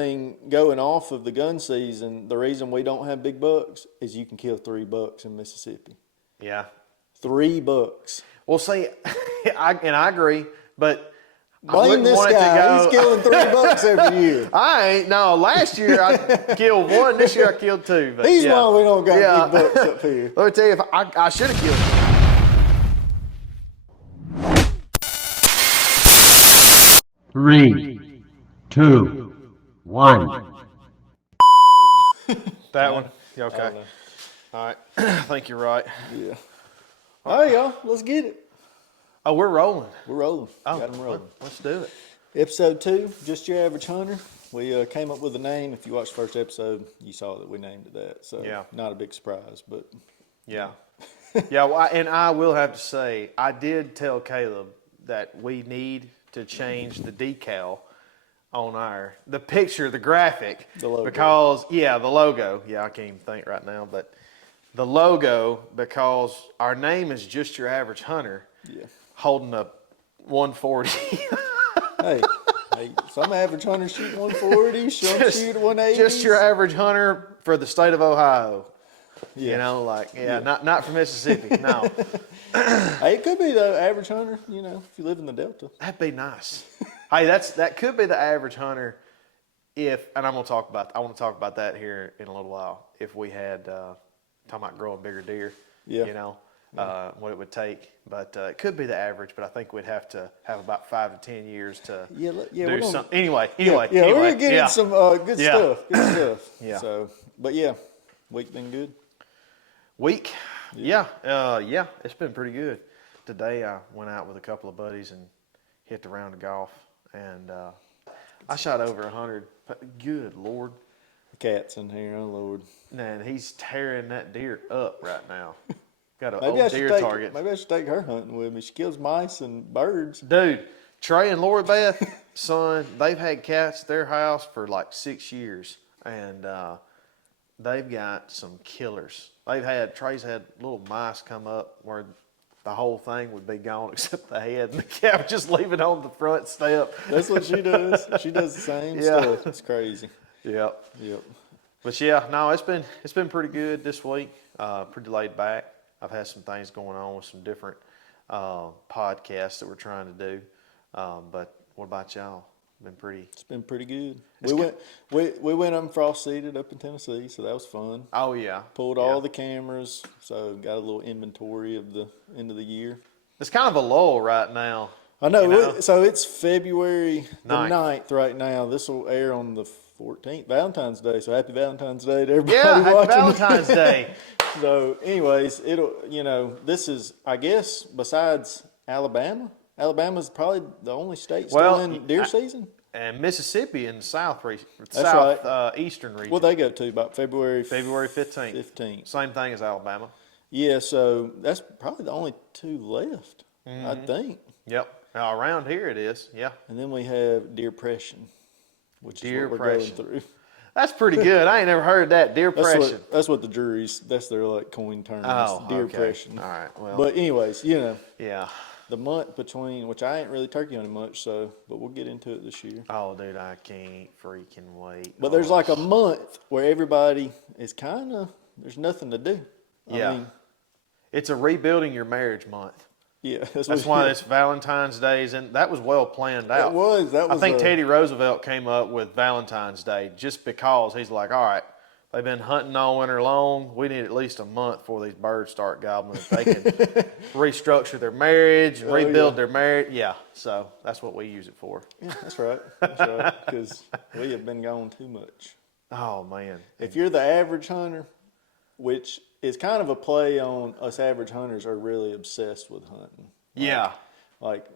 thing going off of the gun season, the reason we don't have big bucks is you can kill 3 bucks in Mississippi. Yeah. 3 bucks. Well, see, I agree, but I Blame wouldn't this want it to guy. go. He's killing 3 bucks every year. I ain't. No, last year I killed 1. This year I killed 2. But He's yeah. why we don't got big bucks up here. Let me tell you, if I should have killed 3, 2, 1. that one. Yeah, okay. All right. I think you're right. Yeah. All right, y'all. Let's get it. Oh, we're rolling. We're rolling. Oh, Got them rolling. Let's do it. Episode 2, Just Your Average Hunter. We came up with a name. If you watched the first episode, you saw that we named it that. So Yeah. not a big surprise, but Yeah. Yeah, well, and I will have to say, I did tell Caleb that we need to change the decal on the picture, the graphic. The logo. Because, the logo. Yeah, I can't even think right now, but the logo, because our name is Just Your Average Hunter, yeah. holding a 140. Hey, some average hunters shoot 140, some shoot 180. Just your average hunter for the state of Ohio. Yeah. You know, not from Mississippi. No. Hey, it could be the average hunter, if you live in the Delta. That'd be nice. Hey, that could be the average hunter and I want to talk about that here in a little while. If we had, talking about growing bigger deer, what it would take. But it could be the average, but I think we'd have to have about 5 to 10 years to do something. Anyway. We're going to get in some good Yeah. stuff. Good stuff. Yeah. So, but yeah, week been good. Week? Yeah, it's been pretty good. Today I went out with a couple of buddies and hit the round of golf, and I shot over 100. Good Lord. Cats in here, oh Lord. Man, he's tearing that deer up right now. Got an Maybe old deer target. Maybe I should take her hunting with me. She kills mice and birds. Dude, Trey and Lori Beth, son, they've had cats at their house for like 6 years, and they've got some killers. Trey's had little mice come up where the whole thing would be gone except the head, and the cat would just leave it on the front step. That's what she does. She does the same stuff. It's crazy. Yep. Yep. But yeah, no, it's been pretty good this week. Pretty laid back. I've had some things going on with some different podcasts that we're trying to do. But what about y'all? It's been pretty good. We went unfrost seeded up in Tennessee, so that was fun. Oh yeah. Pulled all the cameras, so got a little inventory of the end of the year. It's kind of a lull right now. I know. So it's February the 9th. 9th right now. This will air on the 14th, Valentine's Day. So happy Valentine's Day to everybody Yeah, happy watching. Valentine's Day. So anyways, this is, I guess, besides Alabama. Alabama's probably the only state still in deer season. And Mississippi in the eastern region. Well, they go to about February 15th. 15th. Same thing as Alabama. Yeah, so that's probably the only 2 left, I think. Yep. Now, around here it is, yeah. And then we have depression, which is what we're going through. That's pretty good. I ain't never heard that, depression. That's what the juries, that's their coin term, depression. All right, well. But anyways, Yeah. the month between, which I ain't really turkey hunting much, but we'll get into it this year. Oh, dude, I can't freaking wait. But there's like a month where everybody is there's nothing to do. I mean, it's a rebuilding your marriage month. Yeah. That's why it's Valentine's Day, and that was well planned out. I think Teddy Roosevelt came up with Valentine's Day just because he's like, all right, they've been hunting all winter long. We need at least a month before these birds start gobbling. If they can restructure their marriage and rebuild their marriage. Yeah, so that's what we use it for. Yeah, that's right. That's right, because we have been gone too much. Oh, man. If you're the average hunter, which is kind of a play on us average hunters are really obsessed with hunting. Like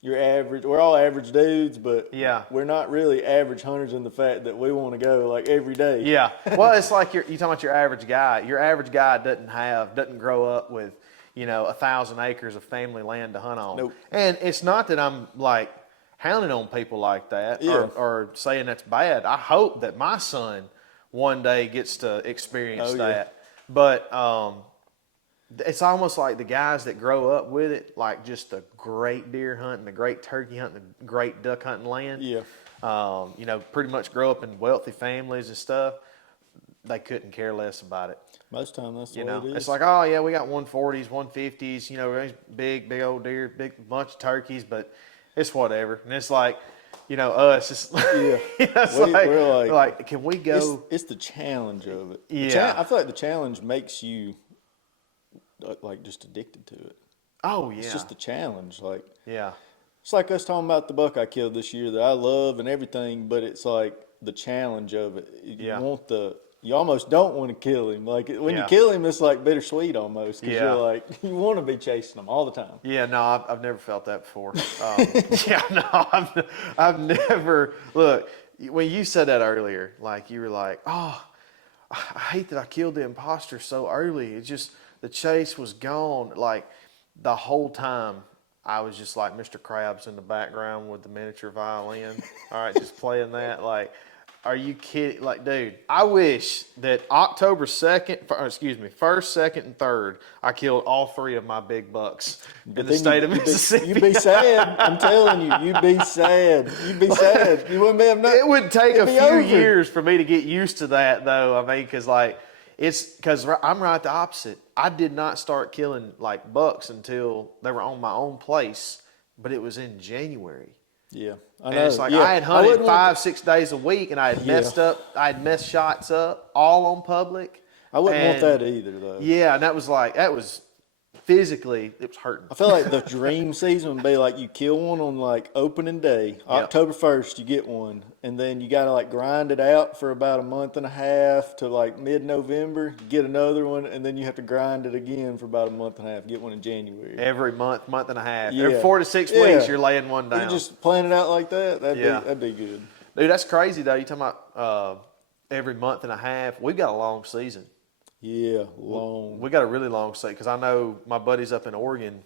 you're average. We're all average dudes, but we're not really average hunters in the fact that we want to go like every day. Yeah. Well, it's like you're talking about your average guy. Your average guy doesn't grow up with, 1,000 acres of family land to hunt on. Nope. And it's not that I'm like hounding on people like that or saying that's bad. I hope that my son one day gets to experience that. But it's almost like the guys that grow up with it, like just the great deer hunting, the great turkey hunting, the great duck hunting land. Yeah. pretty much grow up in wealthy families and stuff. They couldn't care less about it. Most time that's the way it is. It's like, oh yeah, we got 140s, 150s, big old deer, big bunch of turkeys, but it's whatever. And it's like, us, it's we're like, can we go? It's the challenge of it. Yeah. I feel like the challenge makes you like just addicted to it. Oh yeah. It's just the challenge. Like, yeah. It's like us talking about the buck I killed this year that I love and everything, but it's like the challenge of it. You almost don't want to kill him. Like when you kill him, it's like bittersweet almost because you're like, you want to be chasing him all the time. Yeah, no, I've never felt that before. I've never, look, when you said that earlier, like you were like, oh, I hate that I killed the imposter so early. It's just, the chase was gone. Like the whole time I was just like Mr. Krabs in the background with the miniature violin. All right, just playing that. Like, are you kidding? Like, dude, I wish that October 2nd, 1st, 2nd, and 3rd, I killed all 3 of my big bucks in the state of Mississippi. You'd be sad. I'm telling you, you'd be sad. You'd be sad. You wouldn't be able to. It would take a few years for me to get used to that, though. I mean, because I'm right the opposite. I did not start killing like bucks until they were on my own place, but it was in January. Yeah, I know. And it's like I had hunted 5-6 days a week, and I had messed shots up all on public. I wouldn't want that either, though. Yeah, and that was physically, it was hurting. I feel like the dream season would be like you kill one on like opening day, October 1st, you get one, and then you got to like grind it out for about a month and a half to like mid-November, get another one, and then you have to grind it again for about a month and a half, get one in January. Every month and a half. Every 4 to 6 weeks, you're laying one down. You just plan it out like that, that'd be good. Dude, that's crazy, though. You're talking about every month and a half. We've got a long season. Yeah, long. We got a really long season because I know my buddies up in Oregon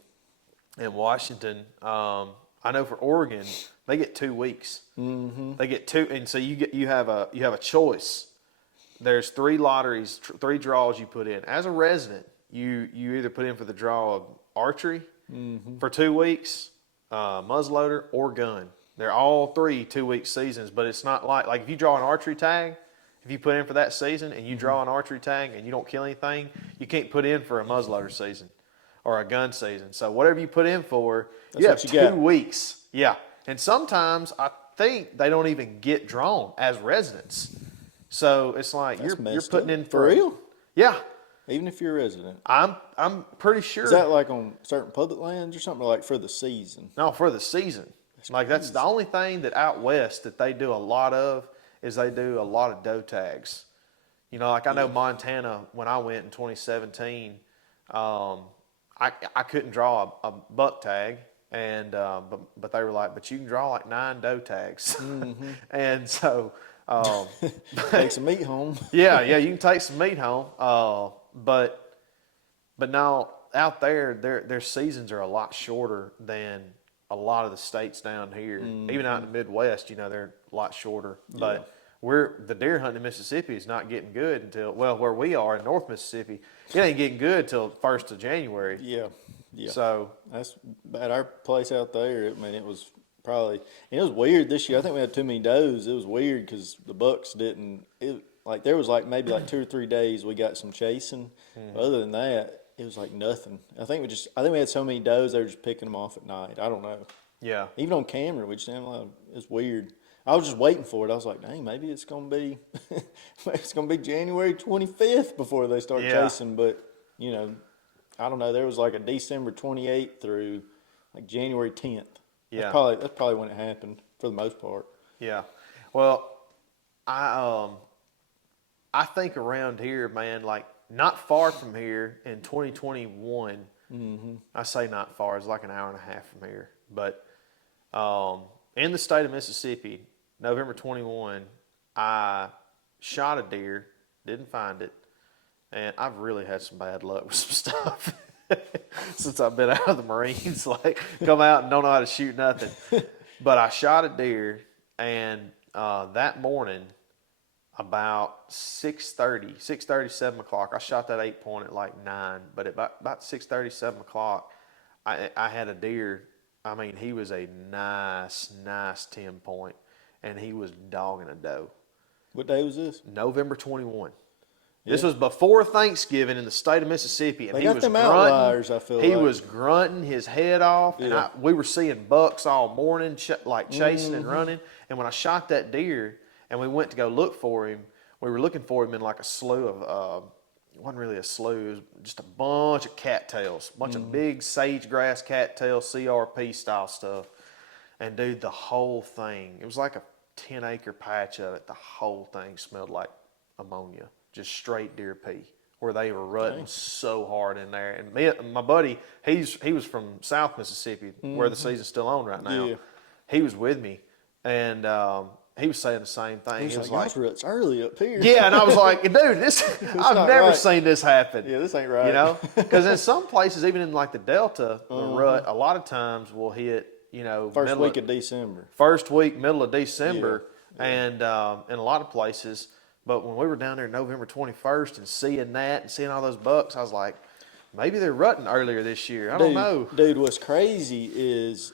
and Washington. I know for Oregon, they get 2 weeks. Mm-hmm. They get 2, and so you have a choice. There's 3 lotteries, 3 draws you put in. As a resident, you either put in for the draw of archery for 2 weeks, muzzleloader, or gun. They're all 3 2-week seasons, but it's not like if you draw an archery tag. If you put in for that season and you draw an archery tag and you don't kill anything, you can't put in for a muzzleloader season or a gun season. So whatever you put in for, you have 2 weeks. Yeah. And sometimes I think they don't even get drawn as residents. So it's like you're putting in for real? Yeah. Even if you're a resident. I'm pretty sure. Is that like on certain public lands or something, or like for the season? No, for the season. That's the only thing that out west that they do a lot of. Is they do a lot of doe tags. I know Montana, when I went in 2017, I couldn't draw a buck tag, and but they were like, but you can draw like 9 doe tags. Mm-hmm. And so take some meat home. yeah, you can take some meat home. But now out there, their seasons are a lot shorter than a lot of the states down here. Mm-hmm. Even out in the Midwest, they're a lot shorter. But the deer hunting in Mississippi is not getting good until, where we are in North Mississippi, it ain't getting good till 1st of January. Yeah. So that's at our place out there. I mean, it was weird this year. I think we had too many does. It was weird because the bucks didn't. There was maybe 2 or 3 days we got some chasing. Mm-hmm. Other than that, it was like nothing. I think we had so many does, they were just picking them off at night. I don't know. Yeah. Even on camera, it's weird. I was just waiting for it. I was like, dang, maybe it's gonna be January 25th before they start chasing. But I don't know. There was like a December 28th through like January 10th. Yeah. That's probably when it happened for the most part. Yeah. Well, I think around here, man, like not far from here in 2021. Mm-hmm. I say not far. It's like an hour and a half from here, but in the state of Mississippi, November 21, I shot a deer, didn't find it, and I've really had some bad luck with some stuff since I've been out of the Marines. Come out and don't know how to shoot nothing. But I shot a deer, and that morning, about 6:30, 7 o'clock, I shot that 8-point at like 9, but at about 6:30, 7 o'clock, I had a deer. I mean, he was a nice 10-point. and he was dogging a doe. What day was this? November 21. This was before Thanksgiving in the state of Mississippi, and They he got was them grunting. outliers, I feel he like. was grunting his head off, and we were seeing bucks all morning, chasing and running. And when I shot that deer, and we went to go look for him, we were looking for him in like a slew of. It wasn't really a slew. It was just a bunch of cattails, a bunch of big sage-grass cattail, CRP style stuff. And dude, the whole thing, it was like a 10-acre patch of it. The whole thing smelled like ammonia, just straight deer pee, where they were rutting so hard in there. And my buddy, he was from South Mississippi, where the season's still on right now. Yeah. He was with me, and he was saying the same thing. He was like, "It's early up here." Yeah, and I was like, dude, I've never right. seen this happen. Yeah, this ain't right. You know, because in some places, even in like the Delta, the rut a lot of times will hit, First week of December. First week, middle of December, and in a lot of places. But when we were down there November 21st and seeing that and seeing all those bucks, I was like, maybe they're rutting earlier this year. I don't know. Dude, what's crazy is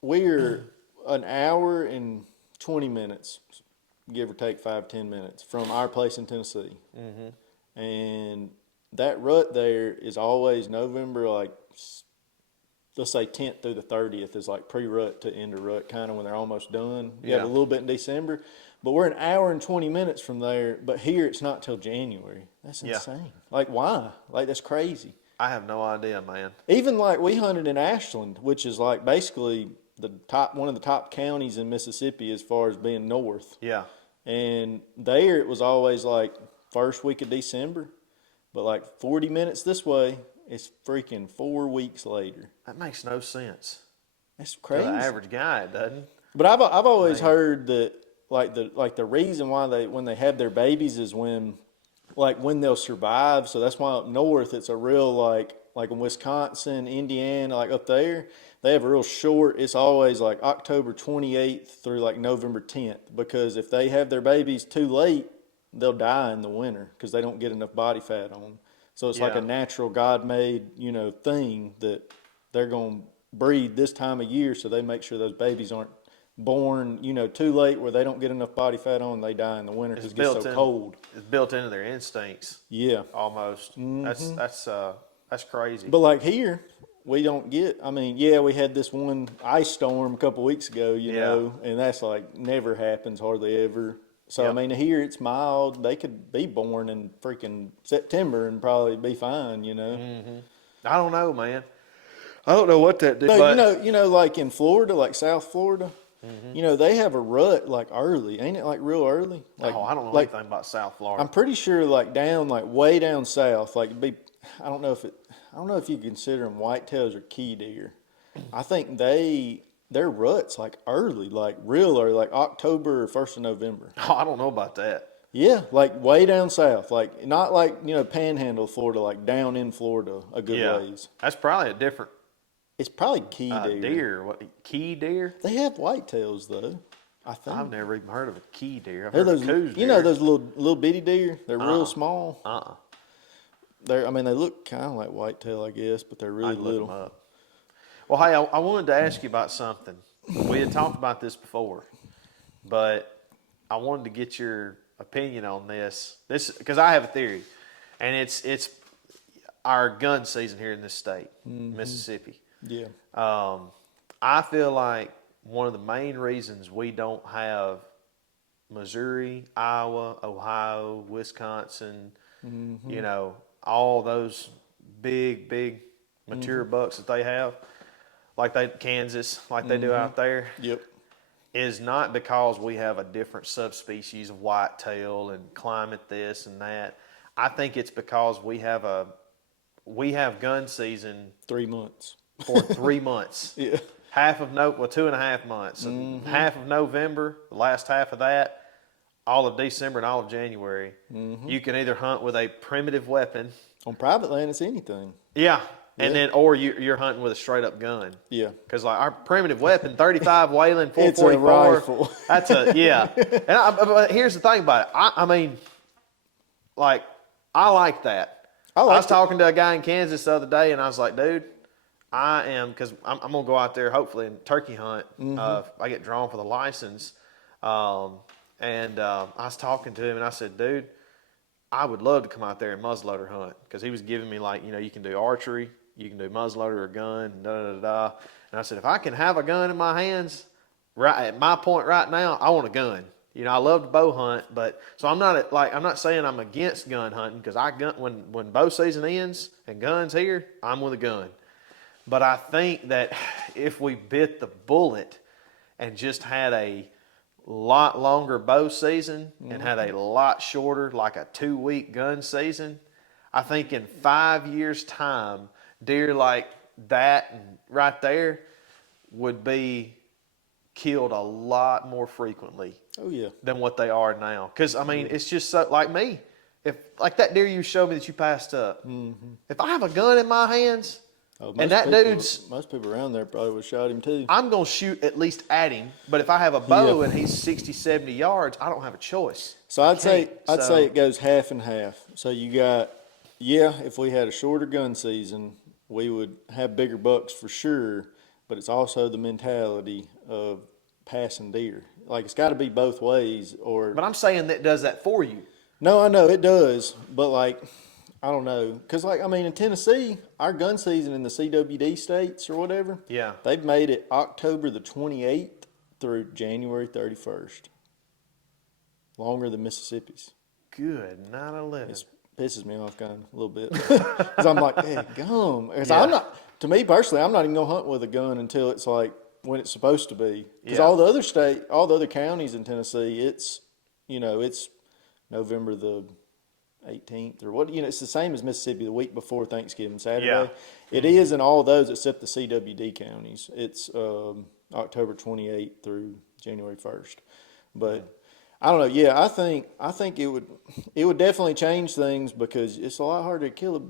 we're an hour and 20 minutes, give or take 5-10 minutes, from our place in Tennessee. And that rut there is always November, like, let's say 10th through the 30th is like pre-rut to end of rut, kind of when they're almost done. You have a little bit in December. But we're an hour and 20 minutes from there. But here it's not till January. That's insane. Like, why? Like, that's crazy. I have no idea, man. Even like we hunted in Ashland, which is like basically one of the top counties in Mississippi as far as being north. Yeah. And there it was always like first week of December. But like 40 minutes this way, it's freaking 4 weeks later. That makes no sense. That's To crazy. the average guy, it doesn't. But I've always heard that the reason why when they have their babies is when they'll survive. So that's why up north it's a real like in Wisconsin, Indiana, like up there, they have a real short. It's always like October 28th through like November 10th, because if they have their babies too late, they'll die in the winter because they don't get enough body fat on them. So it's like a natural God-made, thing that they're going to breed this time of year, so they make sure those babies aren't born, too late where they don't get enough body fat on, they die in the winter because it gets so cold. It's built into their instincts. Yeah. Almost. That's crazy. But like here, we don't get, we had this one ice storm a couple weeks ago, you know, and that's like never happens hardly ever. So, here it's mild. They could be born in freaking September and probably be fine, I don't know, man. I don't know what that did. No, but like in Florida, like South Florida, they have a rut like early. Ain't it like real early? Like, I don't know anything about South Florida. I'm pretty sure like way down south, like I don't know if you consider them whitetails or key deer. I think their rut's like early, like real early, like October or 1st of November. Oh, I don't know about that. Yeah, like way down south, like not like, Panhandle, Florida, like down in Florida a good ways. That's probably a different It's probably key deer. deer. What, key deer? They have whitetails though, I think. I've never even heard of a key deer. I've They're heard those, of coos deer. you know those little bitty deer? They're real small. They look kind of like whitetail, I guess, but they're really I'd look little. them up. Well, hey, I wanted to ask you about something. We had talked about this before, but I wanted to get your opinion on this. This because I have a theory, and it's our gun season here in this state, Mississippi. Yeah. I feel like one of the main reasons we don't have Missouri, Iowa, Ohio, Wisconsin, all those big mature bucks that they have, Kansas, they do out there. Yep. Is not because we have a different subspecies of whitetail and climate this and that. I think it's because we have gun season 3 months. for 3 months. Yeah. 2.5 months. So half of November, the last half of that, all of December and all of January. You can either hunt with a primitive weapon. On private land, it's anything. Yeah. And then, or you're hunting with a straight up gun. Yeah. Because our primitive weapon, 35 Wayland, 444. It's a rifle. That's And but here's the thing about it. I like that. I was talking to a guy in Kansas the other day, and I was like, dude, because I'm going to go out there hopefully and turkey hunt. If I get drawn for the license. I was talking to him, and I said, dude, I would love to come out there and muzzleloader hunt, because he was giving me, like, you can do archery, you can do muzzleloader or gun, da. And I said, if I can have a gun in my hands, right at my point right now, I want a gun. I love to bow hunt, but so I'm not saying I'm against gun hunting, because when bow season ends and guns here, I'm with a gun. But I think that if we bit the bullet and just had a lot longer bow season and had a lot shorter, like a 2-week gun season, I think in 5 years' time, deer like that and right there would be killed a lot more frequently. Oh yeah. Than what they are now. Because I mean, it's just so, like me. If like that deer you showed me that you passed up, if I have a gun in my hands, and that dude's, most people around there probably would have shot him too. I'm gonna shoot at least at him. But if I have a bow and he's 60, 70 yards, I don't have a choice. So I'd say it goes half and half. So you got, if we had a shorter gun season, we would have bigger bucks for sure. But it's also the mentality of passing deer. Like, it's got to be both ways. But I'm saying that does that for you. No, I know it does, but like, I don't know, because like, I mean, in Tennessee, our gun season in the CWD states or whatever, they've made it October the 28th through January 31st. Longer than Mississippi's. Good, 9/11. It pisses me off kind of a little bit, because I'm like, hey, gum. I'm not. To me personally, I'm not even gonna hunt with a gun until it's like when it's supposed to be. Because all the other counties in Tennessee, it's November the 18th or what. It's the same as Mississippi, the week before Thanksgiving, Saturday. Yeah. It is in all those except the CWD counties. It's October 28th through January 1st. But I don't know. Yeah, I think it would definitely change things, because it's a lot harder to kill a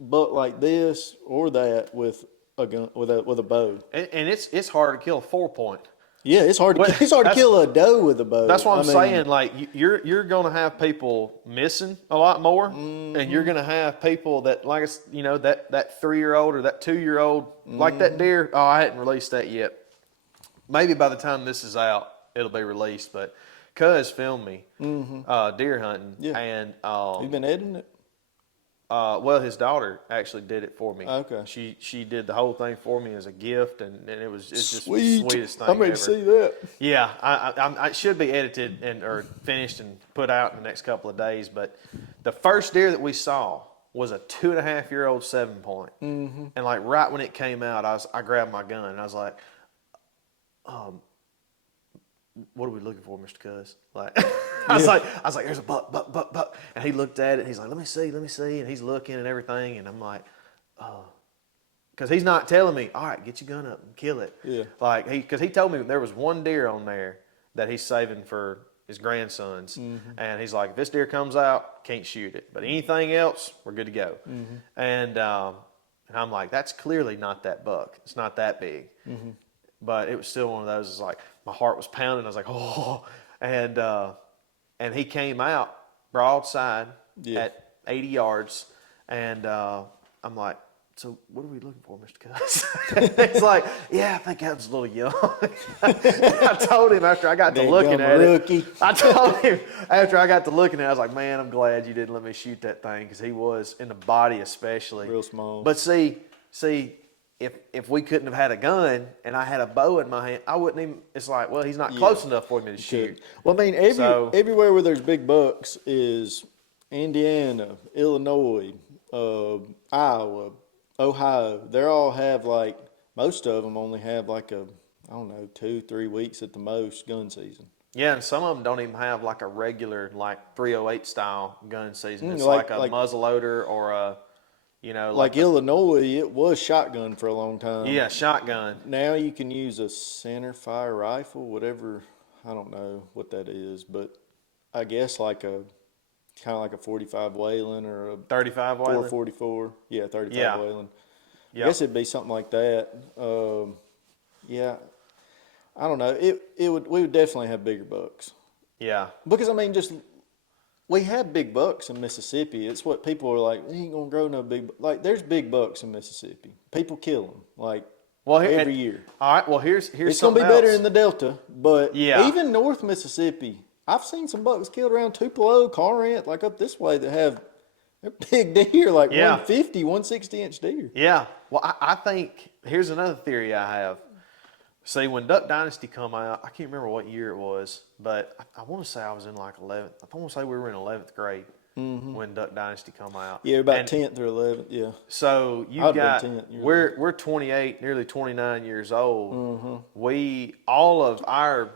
buck like this or that with a gun, with a bow. And it's hard to kill a 4-point. Yeah, it's hard to kill a doe with a bow. That's what I'm saying. Like, you're going to have people missing a lot more, and you're going to have people that, like, that 3-year-old or that 2-year-old, like that deer. Oh, I hadn't released that yet. Maybe by the time this is out, it'll be released. But Cuz filmed me deer hunting, and you've been editing it. Well, his daughter actually did it for me. Okay. She did the whole thing for me as a gift, and it's just Sweet. the sweetest thing I'm ready ever. to see that. Yeah, I should be edited or finished and put out in the next couple of days. But the first deer that we saw was a 2.5-year-old 7-point, and like right when it came out, I grabbed my gun and I was like, what are we looking for, Mr. Cuz? Like, I was like, there's a buck. And he looked at it and he's like, let me see. And he's looking and everything. And I'm like, because he's not telling me, all right, get your gun up and kill it. Yeah. Like, because he told me there was one deer on there that he's saving for his grandsons. And he's like, if this deer comes out, can't shoot it. But anything else, we're good to go. And I'm like, that's clearly not that buck. It's not that big. But it was still one of those, it's like, my heart was pounding. I was like, oh. And he came out broadside at 80 yards. And I'm like, so what are we looking for, Mr. Cuz? He's like, yeah, I think that was a little young. I told him after I got to looking at it. I told him after I got to looking at it, I was like, man, I'm glad you didn't let me shoot that thing, because he was in the body especially. Real small. But see, if we couldn't have had a gun and I had a bow in my hand, I wouldn't even. It's like, well, he's not close enough for me to shoot. Well, I mean, everywhere where there's big bucks is Indiana, Illinois, Iowa, Ohio. They all have, like, most of them only have like a, I don't know, 2-3 weeks at the most gun season. Yeah, and some of them don't even have like a regular, like 308 style gun season. It's like a muzzleloader or a, like Illinois, it was shotgun for a long time. Yeah, shotgun. Now you can use a center fire rifle, whatever. I don't know what that is, but I guess like kind of like a 45 Whalen or a 35 Whalen. 444. Yeah, 35 Whalen. Yep. I guess it'd be something like that. Yeah, I don't know. We would definitely have bigger bucks. Yeah. Because I mean, we have big bucks in Mississippi. It's what people are like, he ain't gonna grow no big. Like, there's big bucks in Mississippi. People kill them. Like, every year. All right. Well, here's It's going to be better in the Delta, but Yeah. even North Mississippi, I've seen some bucks killed around Tupelo, Corinth, like up this way that have they're big deer, like 150, 160-inch deer. Yeah. Well, I think here's another theory I have. See, when Duck Dynasty come out, I can't remember what year it was, but I want to say I was in like 11th. I want to say we were in 11th grade when Duck Dynasty come out. Yeah, about 10th or 11th, yeah. So you've got, we're 28, nearly 29 years old. We, all of our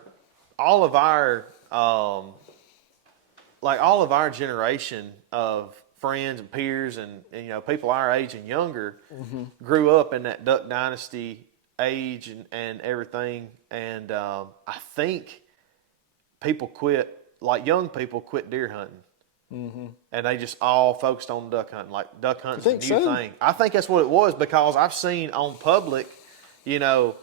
generation of friends and peers and you know, people our age and younger grew up in that Duck Dynasty age and everything, and I think people quit, like young people quit deer hunting, and they just all focused on duck hunting. Like duck hunting's a new thing. I think that's what it was, because I've seen on public, you know,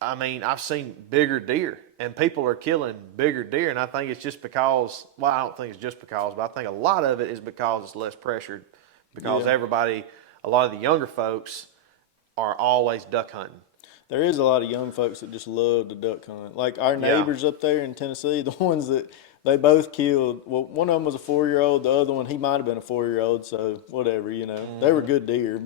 I mean, I've seen bigger deer, and people are killing bigger deer, and I think it's just because, well, I don't think it's just because, but I think a lot of it is because it's less pressured, because everybody, a lot of the younger folks are always duck hunting. There is a lot of young folks that just love to duck hunt. Like our neighbors up there in Tennessee, the ones that they both killed. Well, one of them was a 4-year-old. The other one, he might have been a 4-year-old. So whatever, you know, they were good deer.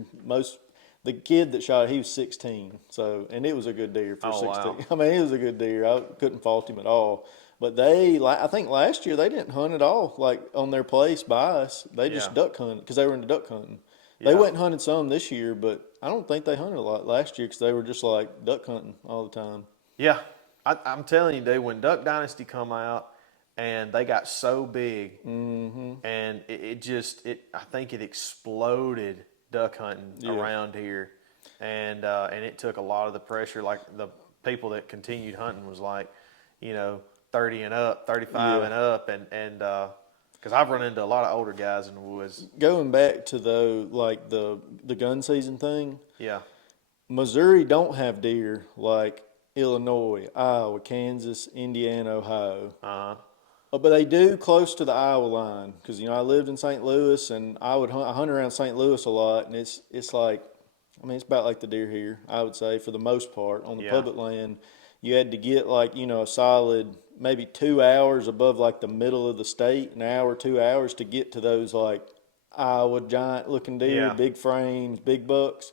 The kid that shot, he was 16. So, and it was a good deer for 16. Wow. I mean, it was a good deer. I couldn't fault him at all. But I think last year they didn't hunt at all. Like on their place by us, they just duck hunted because they were into duck hunting. They went and hunted some this year, but I don't think they hunted a lot last year because they were just like duck hunting all the time. Yeah, I'm telling you, dude, when Duck Dynasty come out and they got so big, and I think it exploded duck hunting around here, and it took a lot of the pressure. Like the people that continued hunting was like, you know, 30 and up, 35 and up, and because I've run into a lot of older guys in the woods. Going back to like the gun season thing. Yeah. Missouri don't have deer like Illinois, Iowa, Kansas, Indiana, Ohio. But they do close to the Iowa line because, you know, I lived in St. Louis and I hunt around St. Louis a lot, and it's like, I mean, it's about like the deer here, I would say, for the most part. On the public land, you had to get like, you know, a solid maybe 2 hours above like the middle of the state, an hour, 2 hours to get to those like Iowa giant looking deer, big frames, big bucks.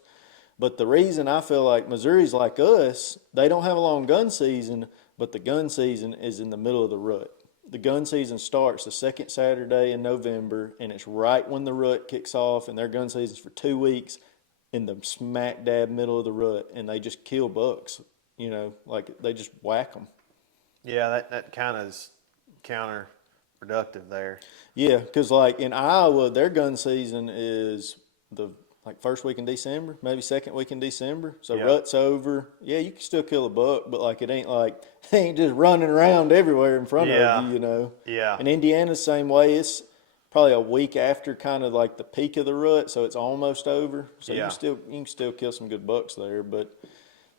But the reason I feel like Missouri's like us, they don't have a long gun season, but the gun season is in the middle of the rut. The gun season starts the second Saturday in November, and it's right when the rut kicks off, and their gun season's for 2 weeks in the smack dab middle of the rut, and they just kill bucks, you know, like they just whack them. Yeah, that kind of is counterproductive there. Yeah, because like in Iowa, their gun season is the like first week in December, maybe second week in December. So rut's over. Yeah, you can still kill a buck, but like it ain't like they ain't just running around everywhere in front of you, you know. Yeah. And Indiana's the same way. It's probably a week after kind of like the peak of the rut, so it's almost over. So you can still kill some good bucks there, but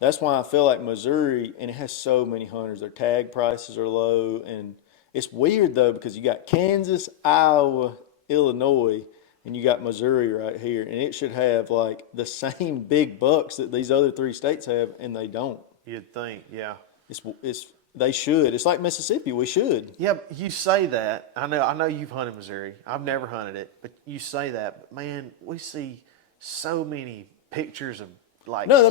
that's why I feel like Missouri, and it has so many hunters, their tag prices are low. And it's weird, though, because you got Kansas, Iowa, Illinois, and you got Missouri right here. And it should have, like, the same big bucks that these other 3 states have, and they don't. You'd think, yeah. They should. It's like Mississippi. We should. Yeah, you say that. I know you've hunted Missouri. I've never hunted it, but you say that. But, man, we see so many pictures of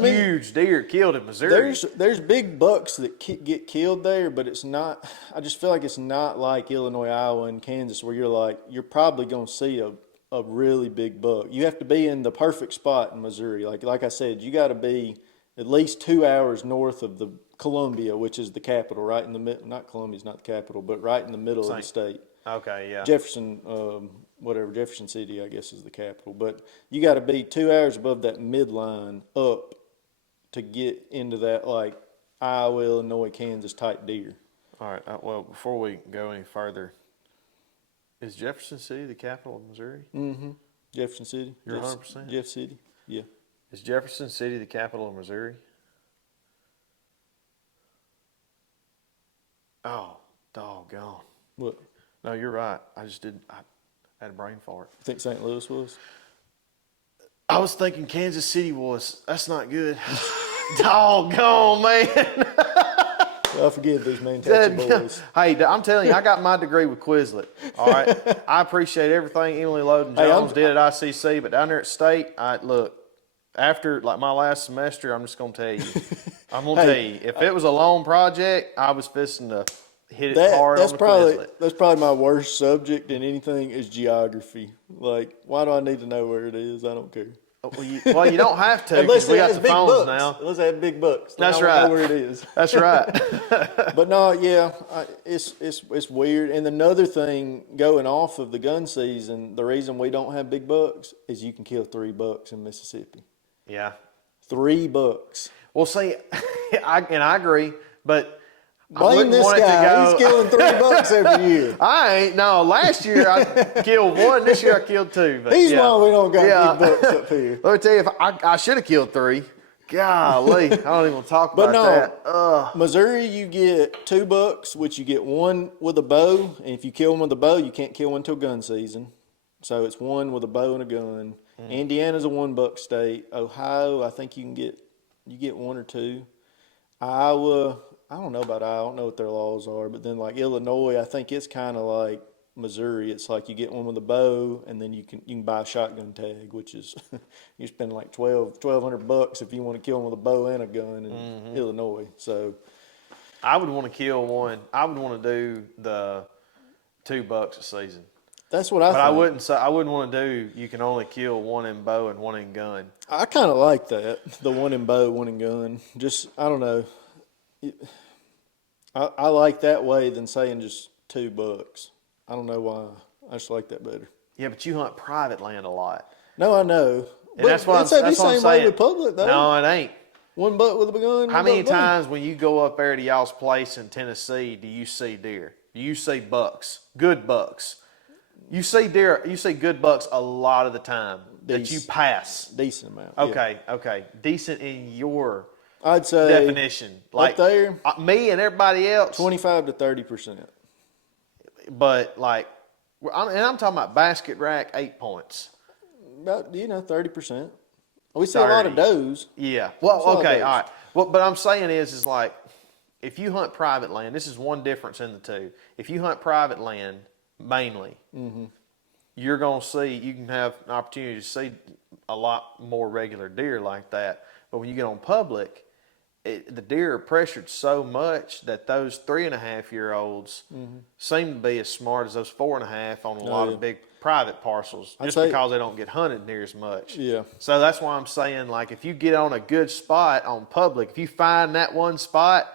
huge deer killed in Missouri. There's big bucks that get killed there, but it's not. I just feel like it's not like Illinois, Iowa, and Kansas, where you're probably going to see a really big buck. You have to be in the perfect spot in Missouri. Like I said, you got to be at least 2 hours north of the Columbia, which is the capital, right in the middle. Not Columbia's not the capital, but right in the middle of the state. Okay, yeah. Jefferson City, I guess, is the capital. But you got to be 2 hours above that midline up to get into that, like, Iowa, Illinois, Kansas type deer. All right. Well, before we go any further, is Jefferson City the capital of Missouri? Mm-hmm. Jefferson City. You're 100%? Jeff City, yeah. Is Jefferson City the capital of Missouri? Oh, doggone. What? No, you're right. I had a brain fart. You think St. Louis was? I was thinking Kansas City was. That's not good. Doggone, man. I forgive these Mantachi boys. Hey, I'm telling you, I got my degree with Quizlet. All right, I appreciate everything Emily Loden Jones did at ICC, but down there at State, look. After like my last semester, I'm just gonna tell you. I'm gonna tell you, if it was a long project, I was fisting to hit it hard on the Quizlet. That's probably my worst subject in anything is geography. Like, why do I need to know where it is? I don't care. Well, you don't have to because we got the phones books. now. Unless they have big books. That's I right. know where it is. That's right. But no, yeah, it's weird. And another thing, going off of the gun season, the reason we don't have big bucks is you can kill 3 bucks in Mississippi. Yeah. 3 bucks. Well, see, I agree, but blame this guy. He's killing 3 bucks every year. I ain't. No, last year I killed 1. This year I killed 2. But He's why we don't got big bucks up here. Let me tell you, if I should have killed 3. Golly, I don't even want to talk about that. Missouri, you get 2 bucks, which you get 1 with a bow, and if you kill one with a bow, you can't kill one till gun season. So it's 1 with a bow and a gun. Indiana's a 1 buck state. Ohio, I think you get 1 or 2. Iowa, I don't know about Iowa. I don't know what their laws are, but then like Illinois, I think it's kind of like Missouri. It's like you get 1 with a bow, and then you can buy a shotgun tag, which is you spend like $1,200 if you want to kill them with a bow and a gun in Illinois. So I would want to kill 1. I would want to do the $2 a season. That's what I think. But I wouldn't want to do. You can only kill 1 in bow and 1 in gun. I kind of like that. The 1 in bow, 1 in gun. Just I don't know. I like that way than saying just $2. I don't know why. I just like that better. Yeah, but you hunt private land a lot. No, I know. And that's what I'm saying. Way with public though. No, it ain't. 1 buck with a gun. How many times when you go up there to y'all's place in Tennessee do you see deer? Do you see bucks? Good bucks. You see deer, you see good bucks a lot of the time that you pass. Decent amount. Okay, okay. Decent in your I'd say definition. Like up there, me and everybody else. 25 to 30%. But like, and I'm talking about basket rack 8 points. About 30%. We see a lot of does. Yeah. Well, okay, all right. Well, but I'm saying is like, if you hunt private land, this is one difference in the two. If you hunt private land mainly, you're going to see, you can have an opportunity to see a lot more regular deer like that. But when you get on public, the deer are pressured so much that those 3.5-year-olds seem to be as smart as those 4.5 on a lot of big private parcels, just because they don't get hunted near as much. Yeah. So that's why I'm saying, like, if you get on a good spot on public, if you find that one spot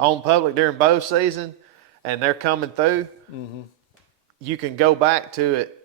on public during bow season and they're coming through, you can go back to it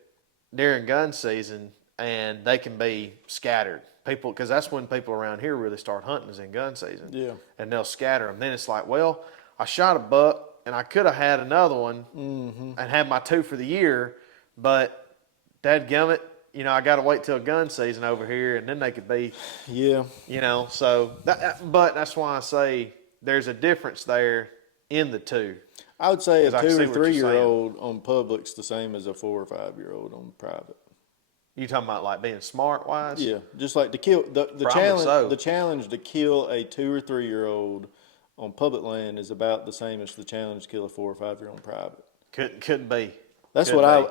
during gun season and they can be scattered. People, because that's when people around here really start hunting is in gun season. Yeah. And they'll scatter them. Then it's like, well, I shot a buck and I could have had another one and had my 2 for the year, but dadgummit, I got to wait till gun season over here and then they could be, so but that's why I say there's a difference there in the two. I would say a 2 or 3-year-old on public's the same as a 4 or 5-year-old on private. You talking about like being smart wise? Yeah, just like to kill the challenge. The challenge to kill a 2 or 3-year-old on public land is about the same as the challenge to kill a 4 or 5-year-old on private. Couldn't be. That's what I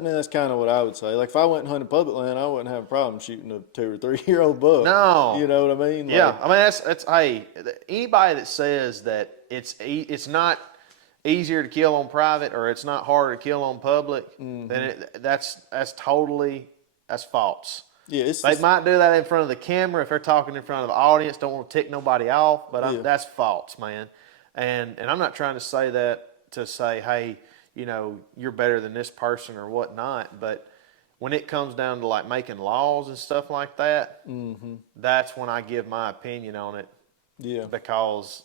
mean. That's kind of what I would say. Like if I went and hunted public land, I wouldn't have a problem shooting a 2 or 3-year-old buck. No, you know what I mean? Yeah, I mean that's hey, anybody that says that it's not easier to kill on private or it's not harder to kill on public, then that's totally. That's false. Yeah, they might do that in front of the camera if they're talking in front of the audience. Don't want to tick nobody off, but that's false, man. And I'm not trying to say that to say, hey, you're better than this person or whatnot. But when it comes down to like making laws and stuff like that, that's when I give my opinion on it. Yeah. Because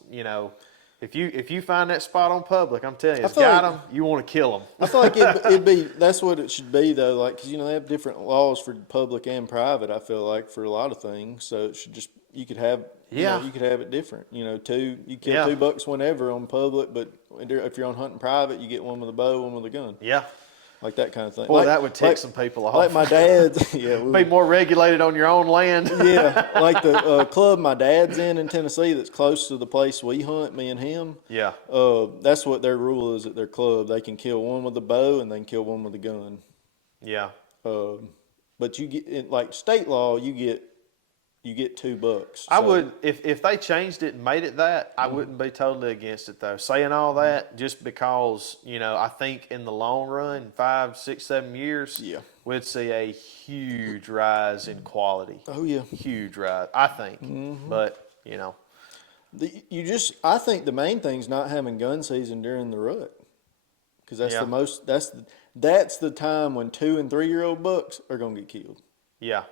if you find that spot on public, I'm telling you, it's got them. You want to kill them. I feel like it'd be that's what it should be though. Like because they have different laws for public and private. I feel like for a lot of things, so it should just you could have you could have it different. You kill 2 bucks whenever on public, but if you're on hunting private, you get 1 with a bow, 1 with a gun. Yeah. like that kind of thing. Boy, like, that would tick some people off. Like my dad's, yeah, be more regulated on your own land. Yeah, like the club my dad's in Tennessee that's close to the place we hunt, me and him. Yeah. That's what their rule is at their club. They can kill one with a bow and they can kill one with a gun. Yeah. But you get like state law, you get $2. I would if they changed it and made it that, I wouldn't be totally against it though. Saying all that just because, I think in the long run, 5, 6, 7 years, we'd see a huge rise in quality. Oh yeah. Huge rise, I think. But, I think the main thing is not having gun season during the rut. Because that's the time when 2 and 3 year old bucks are gonna get killed. Yeah.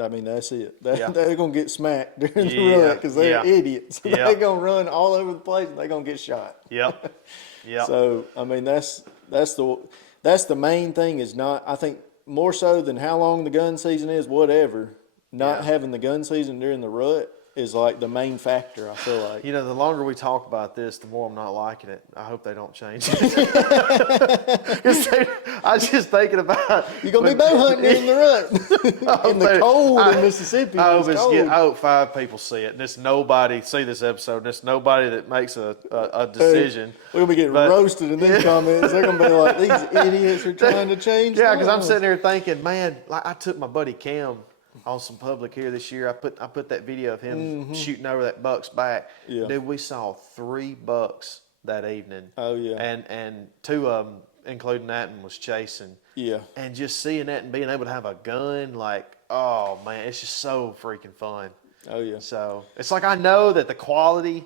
I mean, that's it. They're going to get smacked during the rut because they're idiots. Yeah. They're going to run all over the place and they're going to get shot. Yep. Yep. So, I mean, that's the main thing is not, I think, more so than how long the gun season is, whatever, not having the gun season during the rut is like the main factor, I feel like. The longer we talk about this, the more I'm not liking it. I hope they don't change it. 'Cause I was just thinking about you're gonna be bow hunting during the rut in the cold in Mississippi. I hope 5 people see it. And there's nobody see this episode. There's nobody that makes a decision. We're gonna be getting roasted in these comments. They're gonna be like, these idiots are trying to change. Yeah, because I'm sitting there thinking, man, like I took my buddy Cam on some public here this year. I put that video of him shooting over that buck's back. Yeah. Dude, we saw 3 bucks that evening. Oh yeah. And 2 of them, including that one, was chasing. Yeah. And just seeing that and being able to have a gun, like, oh man, it's just so freaking fun. Oh yeah. So it's like I know that the quality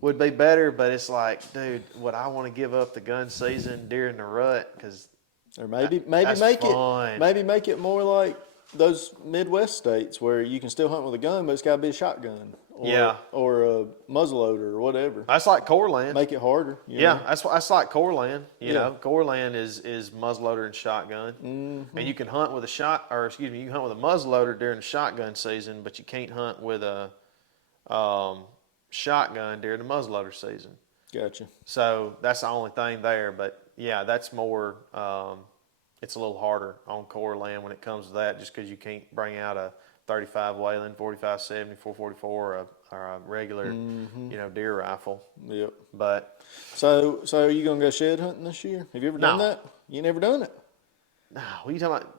would be better, but it's like, dude, would I want to give up the gun season during the rut? Or maybe that's make fun. make it more like those Midwest states where you can still hunt with a gun, but it's got to be a shotgun. Or a muzzleloader or whatever. That's like core land. Make it harder. Yeah, that's like core land. You know, core land is muzzleloader and shotgun, and you can hunt with you can hunt with a muzzleloader during the shotgun season, but you can't hunt with a shotgun during the muzzleloader season. Gotcha. So that's the only thing there, but yeah, that's more. It's a little harder on core land when it comes to that, just because you can't bring out a 35 Wayland, 45-70, 444, or a regular, deer rifle. Yep. But so are you gonna go shed hunting this year? Have you ever done that? You never done it? No. What are you talking about?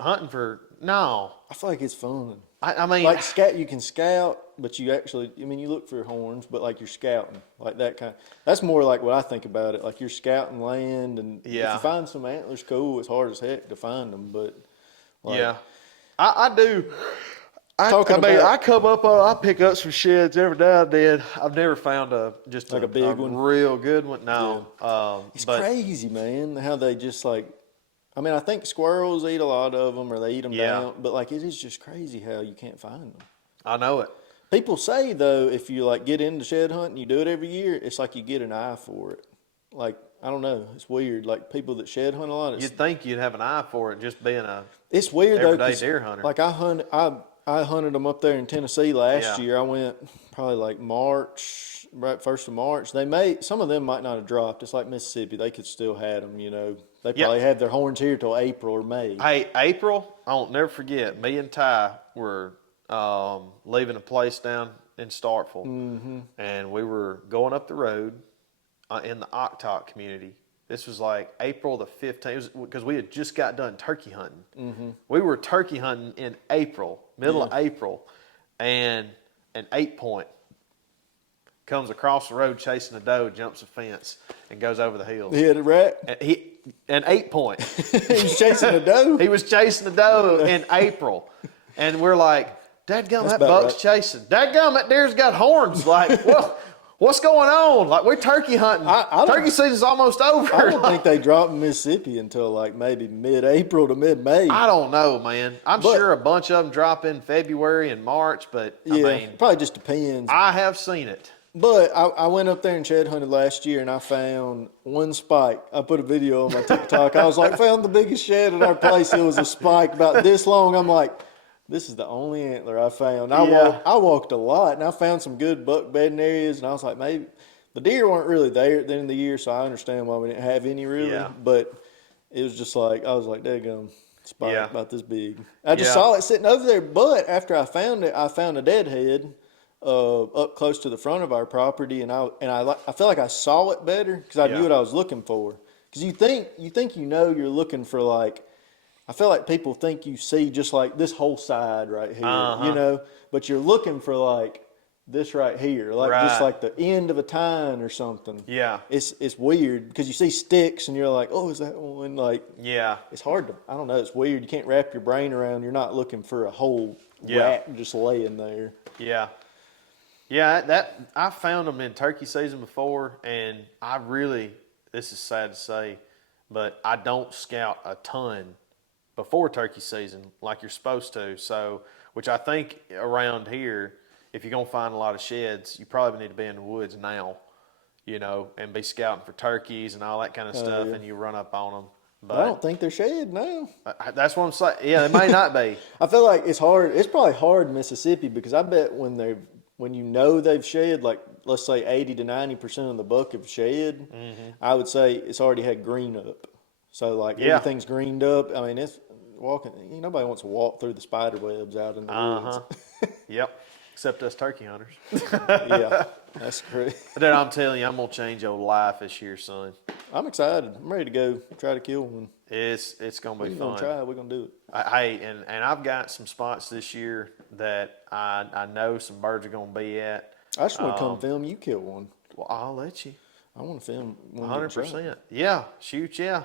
Hunting for no? I feel like it's fun. I mean, like scout. You can scout, but you actually, you look for horns, but like you're scouting, like that kind. That's more like what I think about it. Like you're scouting land, and if you find some antlers, cool. It's hard as heck to find them, but I do. I come up on. I pick up some sheds every now and then. I've never found a big one, real good one. No, it's crazy, man. How they just like. I think squirrels eat a lot of them, or they eat them down. But like, it is just crazy how you can't find them. I know it. People say though, if you like get into shed hunting, you do it every year. It's like you get an eye for it. Like I don't know, it's weird. Like people that shed hunt a lot, you'd think you'd have an eye for it, just being a. It's weird everyday though, deer hunter. Like I hunted them up there in Tennessee last year. I went probably like March, right 1st of March. Some of them might not have dropped. It's like Mississippi; they could still had them. They probably had their horns here till April or May. Hey, April, I'll never forget. Me and Ty were leaving a place down in Starkville, and we were going up the road in the Octok community. This was like April the 15th, because we had just got done turkey hunting. We were turkey hunting in April, middle of April, and an 8-point comes across the road chasing a doe, jumps a fence, and goes over the hills. He had a rat? An 8-point. He was chasing a doe? He was chasing a doe in April. And we're like, dadgum, that buck's chasing. Dadgum, that deer's got horns. Like, well, what's going on? Like, we're turkey hunting. Turkey season's almost over. I don't think they dropped in Mississippi until like maybe mid-April to mid-May. I don't know, man. I'm sure a bunch of them drop in February and March, but probably just depends. I have seen it. But I went up there and shed hunted last year, and I found one spike. I put a video on my TikTok. I was like, found the biggest shed at our place. It was a spike about this long. I'm like, this is the only antler I found. I walked a lot, and I found some good buck bedding areas, and I was like, maybe the deer weren't really there at the end of the year, so I understand why we didn't have any really. Yeah. But it was just like, I was like, daggum spike about this big. I just Yeah. saw it sitting over there, but after I found it, I found a deadhead up close to the front of our property, and I feel like I saw it better because I knew what I was looking for. Because you think you're looking for like, I feel like people think you see just like this whole side right here, but you're looking for like this right here, like just like the end of a tine or something. Yeah. It's weird because you see sticks and you're like, oh, is that one? Like, Yeah. it's hard to, I don't know, it's weird. You can't wrap your brain around. You're not looking for a whole rat just laying there. Yeah. Yeah, that I found them in turkey season before, and I really, this is sad to say, but I don't scout a ton before turkey season like you're supposed to. So, which I think around here, if you're gonna find a lot of sheds, you probably need to be in the woods now, and be scouting for turkeys and all that kind of stuff, and you run up on them. But I don't think they're shed now. That's what I'm saying. Yeah, they may not be. I feel like it's hard. It's probably hard in Mississippi because I bet when they've shed, like let's say 80 to 90% of the buck have shed, I would say it's already had green up. So like everything's greened up. I mean, it's walking. Nobody wants to walk through the spider webs out in the woods. Yep. Except us turkey hunters. Yeah, that's crazy. But then I'm telling you, I'm gonna change your life this year, son. I'm excited. I'm ready to go try to kill one. It's gonna be We're fun. gonna try it. We're gonna do it. Hey, and I've got some spots this year that I know some birds are gonna be at. I just want to come film you kill one. Well, I'll let you. I want to film 100%. Yeah, shoot, yeah.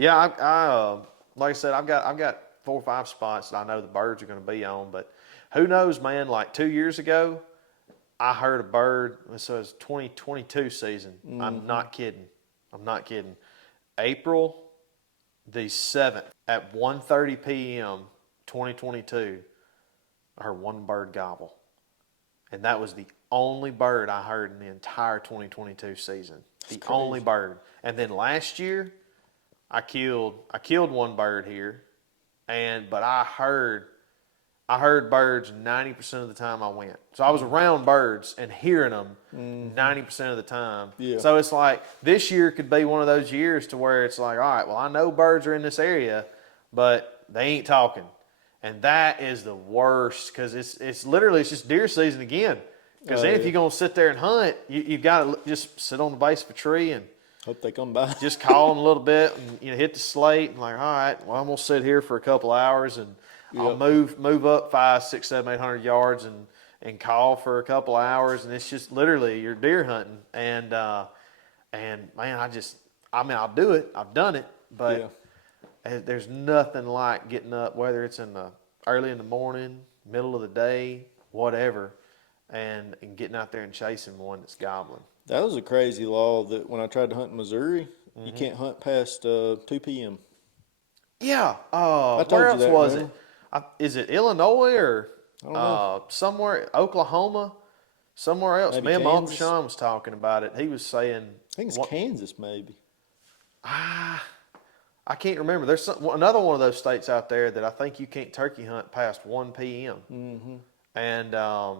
I like I said, I've got 4 or 5 spots that I know the birds are going to be on, but who knows, man? Like 2 years ago, I heard a bird. So it was 2022 season. I'm not kidding. April the 7th at 1:30 p.m. 2022, I heard one bird gobble, and that was the only bird I heard in the entire 2022 season. The only bird. And then last year, I killed one bird here, but I heard birds 90% of the time I went. So I was around birds and hearing them 90% of the time. Yeah. So it's like this year could be one of those years to where it's like, all right, well, I know birds are in this area, but they ain't talking. And that is the worst because it's literally just deer season again. Because then if you're going to sit there and hunt, you've got to just sit on the base of a tree and hope they come by. just call them a little bit and hit the slate and like, all right, well, I'm going to sit here for a couple hours and I'll move up 500, 600, 700, 800 yards and call for a couple hours, and it's just literally you're deer hunting. And man, I'll do it. I've done it, but there's nothing like getting up, whether it's early in the morning, middle of the day, whatever, and getting out there and chasing one that's gobbling. That was a crazy law that when I tried to hunt in Missouri, you can't hunt past 2 p.m. Yeah. I told Where you else that, was remember? it? Is it Illinois or I don't know. somewhere, Oklahoma, somewhere else? Maybe Me and my Uncle Kansas? Sean was talking about it. He was saying, I think it's Kansas, maybe. I can't remember. There's another one of those states out there that I think you can't turkey hunt past 1 p.m. Mm-hmm. And I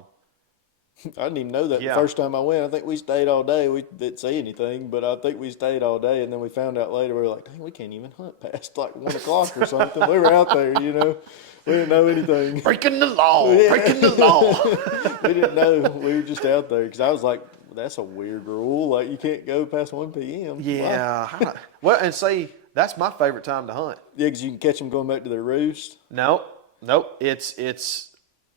didn't even know that the first time I went. I think we stayed all day. We didn't say anything, but I think we stayed all day. And then we found out later, we were like, dang, we can't even hunt past like 1 o'clock or something. We were out there, We didn't know anything. breaking the law, breaking the law. We didn't know. We were just out there because I was like, that's a weird rule. Like, you can't go past 1 p.m. Yeah. Well, and see, that's my favorite time to hunt. Yeah, because you can catch them going back to their roost. Nope.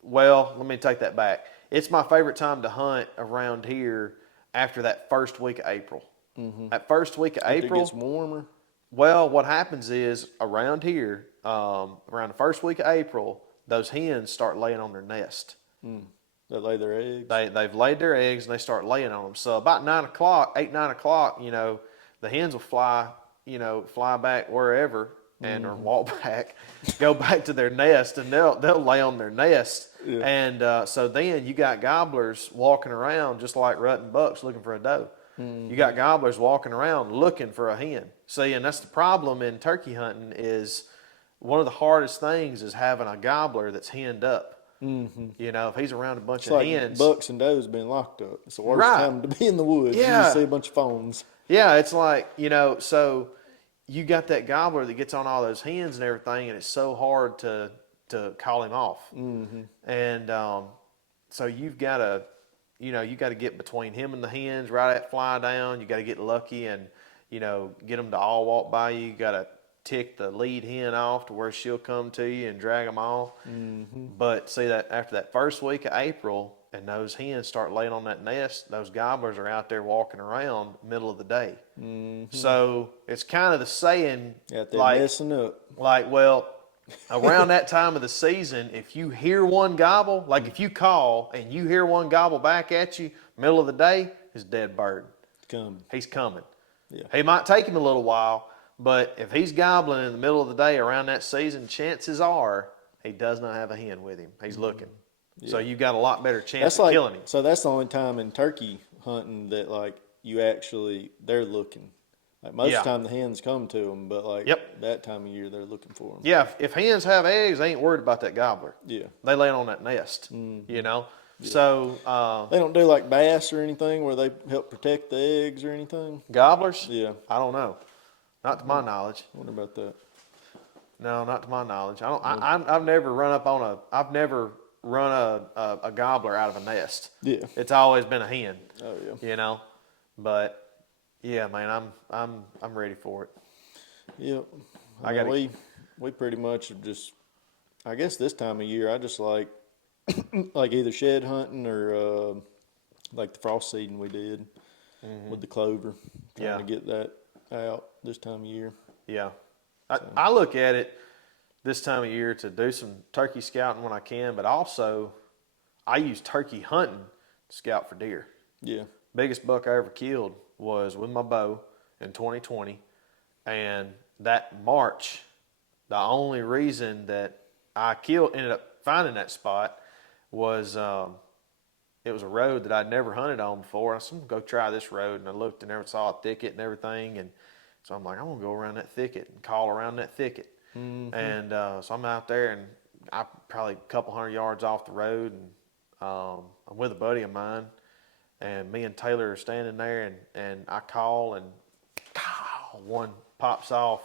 Well, let me take that back. It's my favorite time to hunt around here after that first week of April. Mm-hmm. That first week of April. It gets warmer. Well, what happens is around here, around the first week of April, those hens start laying on their nest. They lay their eggs. They've laid their eggs and they start laying on them. So about 9 o'clock, 9 o'clock, the hens will fly back wherever or walk back, go back to their nest, and they'll lay on their nest. Yeah. And so then you got gobblers walking around just like rutting bucks looking for a doe. Mm-hmm. You got gobblers walking around looking for a hen. See, and that's the problem in turkey hunting is one of the hardest things is having a gobbler that's henned up. Mm-hmm. If he's around a bunch of hens. Bucks and does being locked up. It's the worst time to be in the woods. Yeah. You see a bunch of phones. Yeah, it's like, so you got that gobbler that gets on all those hens and everything, and it's so hard to call him off. Mm-hmm. And so you've got to, you got to get between him and the hens, right at fly down. You got to get lucky and, get them to all walk by you. You got to tick the lead hen off to where she'll come to you and drag them off. Mm-hmm. But see that after that first week of April and those hens start laying on that nest, those gobblers are out there walking around middle of the day. Mm-hmm. So it's kind of the saying, Out there messing up. like, well, around that time of the season, if you hear one gobble, like if you call and you hear one gobble back at you, middle of the day, it's a dead bird. Coming. He's coming. Yeah. He might take him a little while, but if he's gobbling in the middle of the day around that season, chances are he does not have a hen with him. He's looking. Yeah. So you've got a lot better chance of killing him. So that's the only time in turkey hunting that they're looking. Like most of the time the hens come to them, but that time of year they're looking for them. Yeah, if hens have eggs, they ain't worried about that gobbler. Yeah. They lay on that nest, Yeah. So they don't do like bass or anything where they help protect the eggs or anything? Gobblers? Yeah. I don't know. Not to my knowledge. What about that? No, not to my knowledge. I've never run a gobbler out of a nest. Yeah. It's always been a hen. Oh yeah. But yeah, man, I'm ready for it. Yep. We pretty much have just, I guess this time of year I just like either shed hunting or like the frost seeding we did with the clover. Trying to get that out this time of year. Yeah. I look at it this time of year to do some turkey scouting when I can, but also I use turkey hunting to scout for deer. Yeah. Biggest buck I ever killed was with my bow in 2020. And that March, the only reason that I ended up finding that spot was it was a road that I'd never hunted on before. I said, I'm going to go try this road. And I looked and never saw a thicket and everything. And so I'm like, I'm going to go around that thicket and call around that thicket. Mm-hmm. And so I'm out there and I'm probably a couple hundred yards off the road. And I'm with a buddy of mine. And me and Taylor are standing there and I call and one pops off.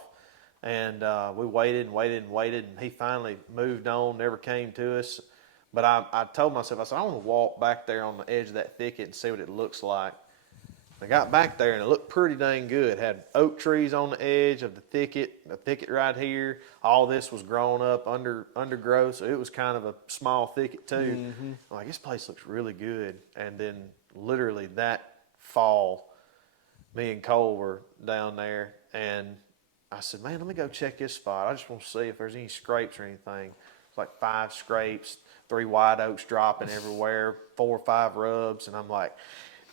And we waited and he finally moved on, never came to us. But I told myself, I said, I want to walk back there on the edge of that thicket and see what it looks like. I got back there and it looked pretty dang good. It had oak trees on the edge of the thicket right here. All this was grown up undergrowth, so it was kind of a small thicket too. Mm-hmm. I'm like, this place looks really good. And then literally that fall, me and Cole were down there and I said, man, let me go check this spot. I just want to see if there's any scrapes or anything. It's like 5 scrapes, 3 white oaks dropping everywhere, 4 or 5 rubs. And I'm like,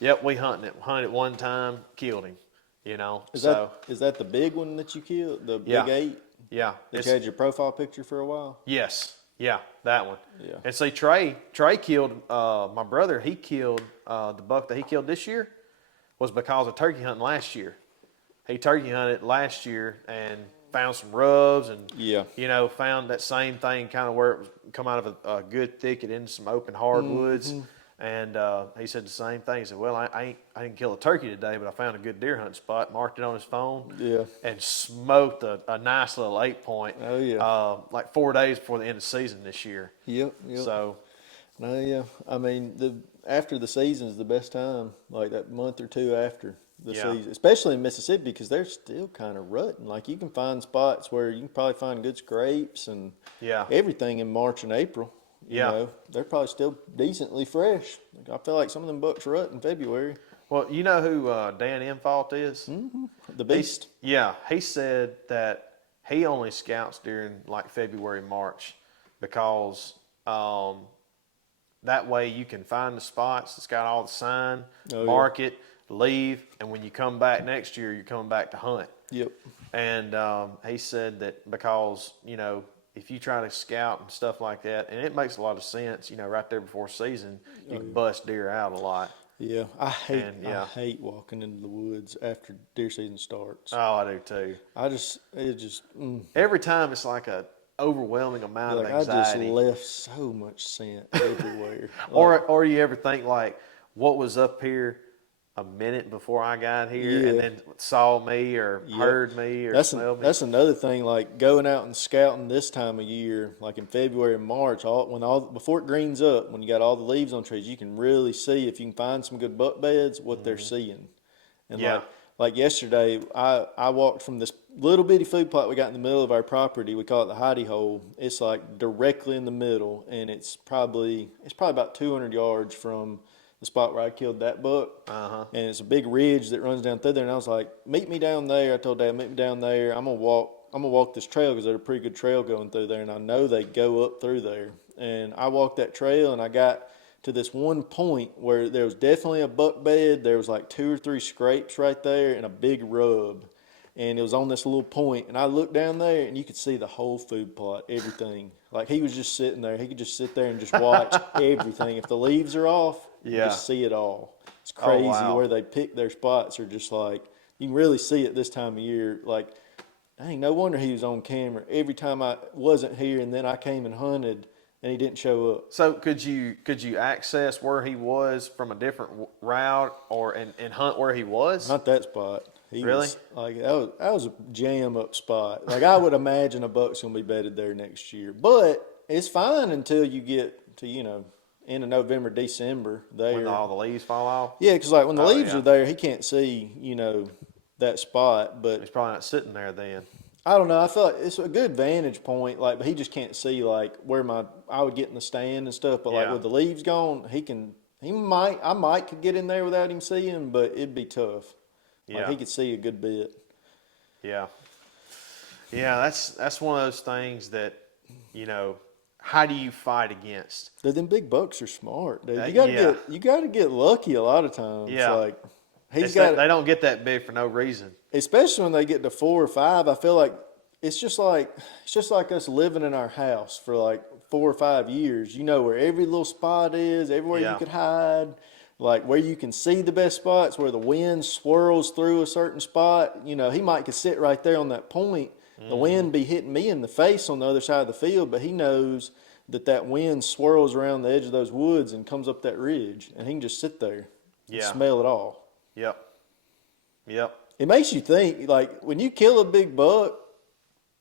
yep, we hunted it one time, killed him, Is that the big one that you killed, the big 8? Yeah. That you had your profile picture for a while? Yes. Yeah, that one. Yeah. And see, Trey killed, my brother, he killed the buck that he killed this year was because of turkey hunting last year. He turkey hunted last year and found some rubs and, found that same thing kind of where it was come out of a good thicket into some open hardwoods. Mm-hmm. And he said the same thing. He said, well, I didn't kill a turkey today, but I found a good deer hunting spot, marked it on his phone, and smoked a nice little 8-point like 4 days before the end of the season this year. Yep. So, I mean, after the season is the best time, like that month or two after the season, especially in Mississippi because they're still kind of rutting. Like you can find spots where you can probably find good scrapes and everything in March and April. You know, they're probably still decently fresh. I feel like some of them bucks rut in February. Well, you know who Dan Infault is? Mm-hmm. The Beast. He said that he only scouts during like February, March because that way you can find the spots. It's got all the sign, mark it, leave, and when you come back next year, you're coming back to hunt. Yep. And he said that because, if you try to scout and stuff like that, and it makes a lot of sense, right there before season, you can bust deer out a lot. Yeah, I hate walking into the woods after deer season starts. Oh, I do too. Every time it's like a overwhelming amount of anxiety. I just left so much scent everywhere. Or you ever think like, what was up here a minute before I got here and then saw me or heard me or smelled me. That's another thing, like going out and scouting this time of year, like in February and March, before it greens up, when you got all the leaves on trees, you can really see, if you can find some good buck beds, what they're seeing. And like yesterday, I walked from this little bitty food plot we got in the middle of our property. We call it the hidey hole. It's like directly in the middle, and it's probably about 200 yards from the spot where I killed that buck. And it's a big ridge that runs down through there. And I was like, meet me down there. I told Dad, meet me down there. I'm gonna walk this trail because there's a pretty good trail going through there, and I know they go up through there. And I walked that trail, and I got to this one point where there was definitely a buck bed. There was like 2 or 3 scrapes right there and a big rub. And it was on this little point. And I looked down there, and you could see the whole food plot, everything. Like, he was just sitting there. He could just sit there and just watch everything. If the leaves are off, you just see it all. It's crazy where they pick their spots are just like, you can really see it this time of year. Like, dang, no wonder he was on camera. Every time I wasn't here and then I came and hunted, and he didn't show up. So could you access where he was from a different route or and hunt where he was? Not that spot. He really? Was, like that was a jam up spot. Like, I would imagine a buck's gonna be bedded there next year, but it's fine until you get to end of November, December. There, when all the leaves fall off. Yeah, because like when the leaves are there, he can't see that spot. But he's probably not sitting there then. I don't know. I feel like it's a good vantage point, like, but he just can't see like where I would get in the stand and stuff. But like with the leaves gone, I might could get in there without him seeing, but it'd be tough. Yeah, like, he could see a good bit. Yeah, that's one of those things that how do you fight against? Them big bucks are smart, dude. You gotta get lucky a lot of times. Yeah, like they don't get that big for no reason. Especially when they get to 4 or 5, I feel like it's just like us living in our house for like 4 or 5 years. You know where every little spot is, everywhere you could hide, like where you can see the best spots, where the wind swirls through a certain spot. He could sit right there on that point. The wind be hitting me in the face on the other side of the field, but he knows that wind swirls around the edge of those woods and comes up that ridge, and he can just sit there and smell it all. Yep. It makes you think, like, when you kill a big buck,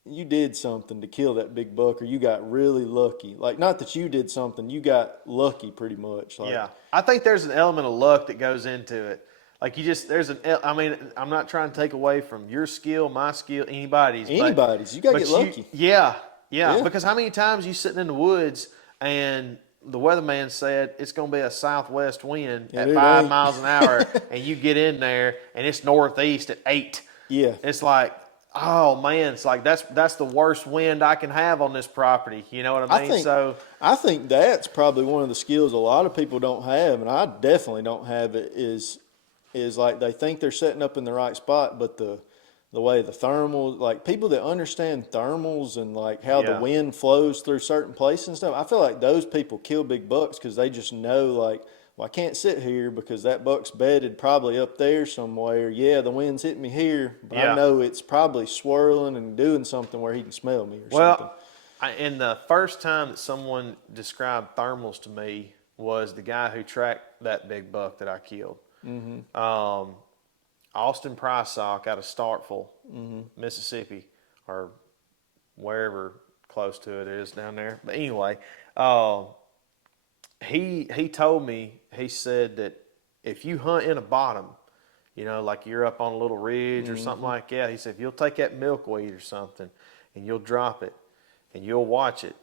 you did something to kill that big buck, or you got really lucky. Like, not that you did something, you got lucky pretty much. Like, I think there's an element of luck that goes into it. Like, I'm not trying to take away from your skill, my skill, anybody's. You got to get lucky. Yeah, because how many times you sitting in the woods and the weatherman said it's going to be a southwest wind at 5 miles an hour, and you get in there and it's northeast at 8. Yeah. It's like, oh man, it's like that's the worst wind I can have on this property. You know what I mean? I think that's probably one of the skills a lot of people don't have, and I definitely don't have it, is like they think they're setting up in the right spot, but the way the thermals, like people that understand thermals and like how the wind flows through certain places and stuff, I feel like those people kill big bucks because they just know, like, well, I can't sit here because that buck's bedded probably up there somewhere. Yeah, the wind's hitting me here, but I know it's probably swirling and doing something where he can smell me or something. And the first time that someone described thermals to me was the guy who tracked that big buck that I killed. Mm-hmm. Austin Prysock out of Starkville, Mississippi, or wherever close to it is down there. But anyway, he told me, he said that if you hunt in a bottom, like you're up on a little ridge or something like that, he said if you'll take that milkweed or something and you'll drop it and you'll watch it,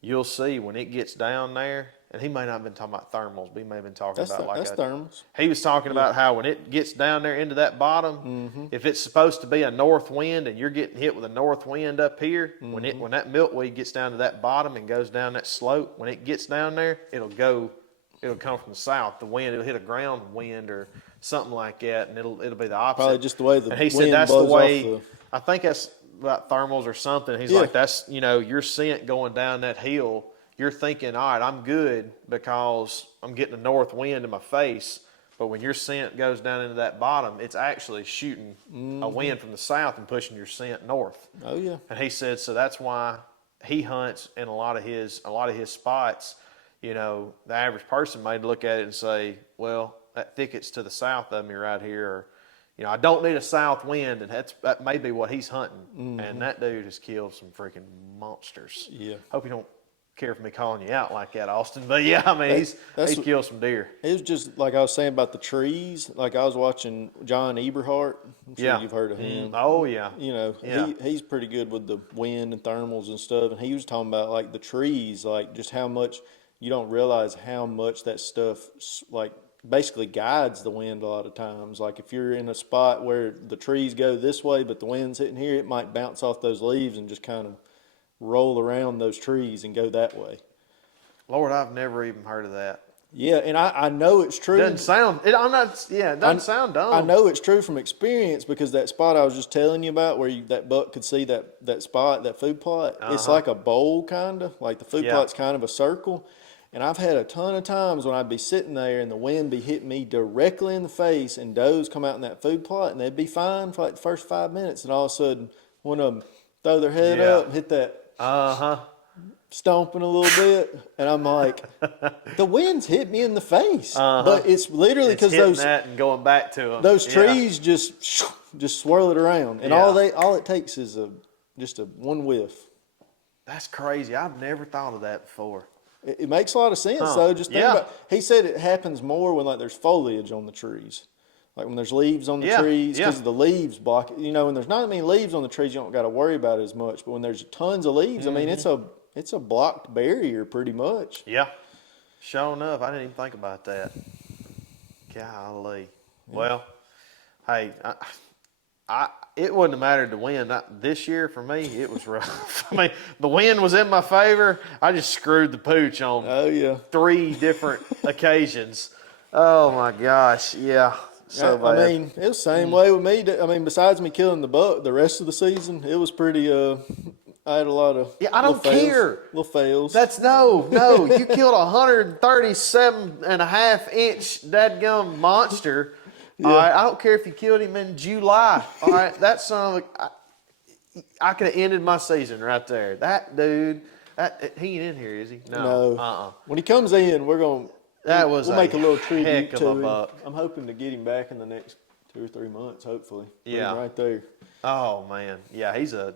you'll see when it gets down there. And he may not have been talking about thermals, but he may have been talking about that's thermals. He was talking about how when it gets down there into that bottom, if it's supposed to be a north wind and you're getting hit with a north wind up here, when that milkweed gets down to that bottom and goes down that slope, when it gets down there, it'll come from the south. The wind, it'll hit a ground wind or something like that, and it'll be the opposite. Probably just the way the and he wind said that's the blows way. off I think that's about thermals or something. He's like, that's your scent going down that hill. You're thinking, all right, I'm good because I'm getting a north wind in my face. But when your scent goes down into that bottom, it's actually shooting a wind from the south and pushing your scent north. Oh yeah. And he said, so that's why he hunts in a lot of his spots. The average person might look at it and say, well, that thickets to the south of me right here, or, I don't need a south wind, and that may be what he's hunting. And that dude has killed some freaking monsters. Yeah. Hope you don't care for me calling you out like that, Austin. But yeah, I mean, he's killed some deer. It was just like I was saying about the trees. Like I was watching John Eberhart. I'm sure you've heard of him. Oh yeah. He's pretty good with the wind and thermals and stuff. And he was talking about like the trees, like just how much you don't realize how much that stuff like basically guides the wind a lot of times. Like if you're in a spot where the trees go this way, but the wind's hitting here, it might bounce off those leaves and just kind of roll around those trees and go that way. Lord, I've never even heard of that. Yeah, and I know it's true. It doesn't sound dumb. I know it's true from experience because that spot I was just telling you about where that buck could see that spot, that food plot, it's like a bowl kind of, like the food plot's kind of a circle. And I've had a ton of times when I'd be sitting there and the wind be hitting me directly in the face and does come out in that food plot and they'd be fine for like the first 5 minutes and all of a sudden one of them throw their head up and hit that stomping a little bit, and I'm like, the wind's hit me in the face, but it's literally because those that and going back to them. Those trees just swirl it around, and all it takes is just a one whiff. That's crazy. I've never thought of that before. It makes a lot of sense though. Just think about. He said it happens more when like there's foliage on the trees. Like when there's leaves on the trees, because the leaves block it. When there's not many leaves on the trees, you don't got to worry about it as much. But when there's tons of leaves, I mean, it's a blocked barrier pretty much. Yeah. Sure enough, I didn't even think about that. Golly. Yeah. Well, hey, it wouldn't have mattered to win. This year for me, it was rough. I mean, the wind was in my favor. I just screwed the pooch on 3 different occasions. Oh my gosh, yeah. So bad. I mean, it was the same way with me. I mean, besides me killing the buck, the rest of the season, it was pretty, I had a lot of I don't care. Little fails. That's no. You killed a 137.5-inch dadgum monster. Yeah. All right, I don't care if you killed him in July. All right, that son of I could have ended my season right there. That dude, he ain't in here, is he? No. When he comes in, we'll make a little tribute to him. I'm hoping to get him back in the next 2 or 3 months, hopefully. Yeah. Right there. Oh man. Yeah, he's a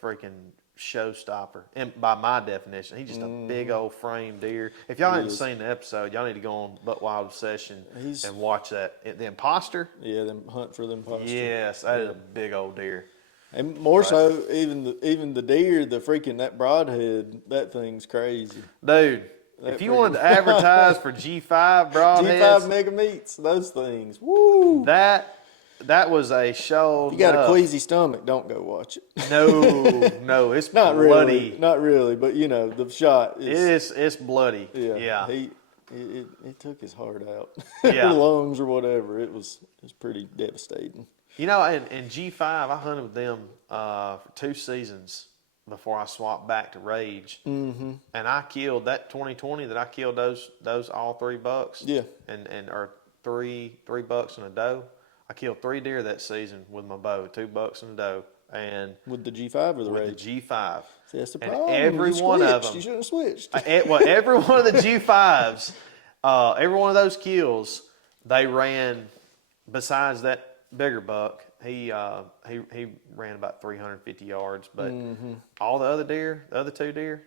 freaking showstopper. And by my definition, he's just a big old frame deer. If y'all haven't seen the episode, y'all need to go on Buck Wild Obsession and watch that. The Imposter? Yeah, them hunt for the imposter. Yes, that is a big old deer. And more so, even the deer, that broadhead, that thing's crazy. Dude. If you wanted to advertise for G5 broadheads, G5 mega meats, those things, woo! That was a show. If you got a queasy stomach, don't go watch it. No, it's not bloody. Really, not really, but the shot is. It's bloody. Yeah. It took his heart out, or lungs or whatever. It was pretty devastating. In G5, I hunted with them for 2 seasons before I swapped back to Rage. Mm-hmm. And I killed that 2020 that I killed those all 3 bucks. Yeah. Or three bucks and a doe. I killed 3 deer that season with my bow, 2 bucks and a doe. And with the G5 or the Rage? With the G5. See, that's the problem. And every one of them. You should have switched. Every one of the G5s, every one of those kills, they ran, besides that bigger buck, he ran about 350 yards, but all the other deer, the other 2 deer,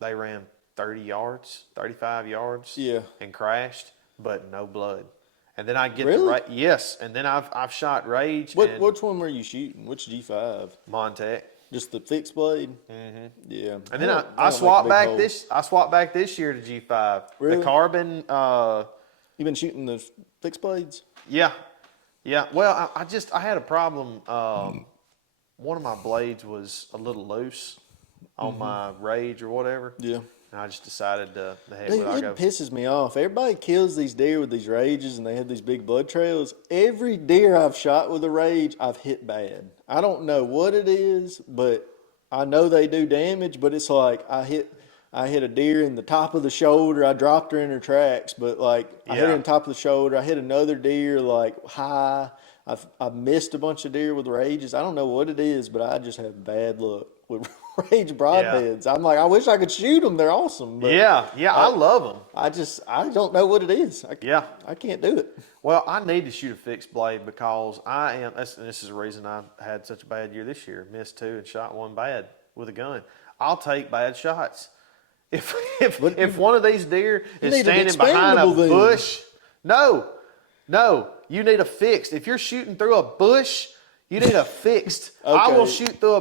they ran 30 yards, 35 yards, and crashed, but no blood. And then I get yes, and then I've shot Rage. Which one were you shooting? Which G5? Montec. Just the fixed blade. Mm-hmm. Yeah. And then I swapped back this. I swapped back this year to G5. Really? The carbon. You been shooting the fixed blades? Yeah. Yeah, well, I had a problem. One of my blades was a little loose on my Rage or whatever. Yeah. And I just decided to head with it. It pisses me off. Everybody kills these deer with these Rages and they have these big blood trails. Every deer I've shot with a Rage, I've hit bad. I don't know what it is, but I know they do damage, but it's like I hit a deer in the top of the shoulder. I dropped her in her tracks, but I hit her in the top of the shoulder. I hit another deer high. I've missed a bunch of deer with Rages. I don't know what it is, but I just have bad luck. with Rage broadheads. I'm like, I wish I could shoot them. They're awesome. But I love them. I don't know what it is. I can't do it. Well, I need to shoot a fixed blade because and this is the reason I had such a bad year this year. Missed 2 and shot 1 bad with a gun. I'll take bad shots. If one of these deer is standing behind a bush, no, you need a fixed. If you're shooting through a bush, you need a fixed. Okay. I will shoot through a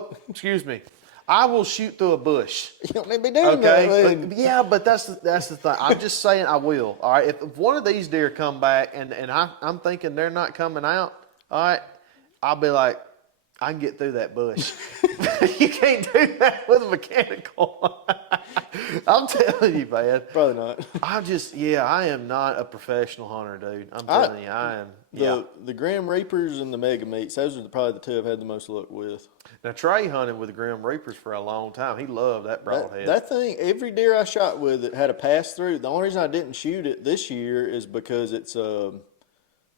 bush. You don't need to be doing that. But that's the thing. I'm just saying I will. All right. If one of these deer come back and I'm thinking they're not coming out, all right, I'll be like, I can get through that bush. You can't do that with a mechanical. I'm telling you, man. Probably not. I am not a professional hunter, dude. I'm telling you, I am. The Grim Reapers and the Mega Meats, those are probably the two I've had the most luck with. Now, Trey hunted with the Grim Reapers for a long time. He loved that broadhead. That thing, every deer I shot with it had a pass through. The only reason I didn't shoot it this year is because it's a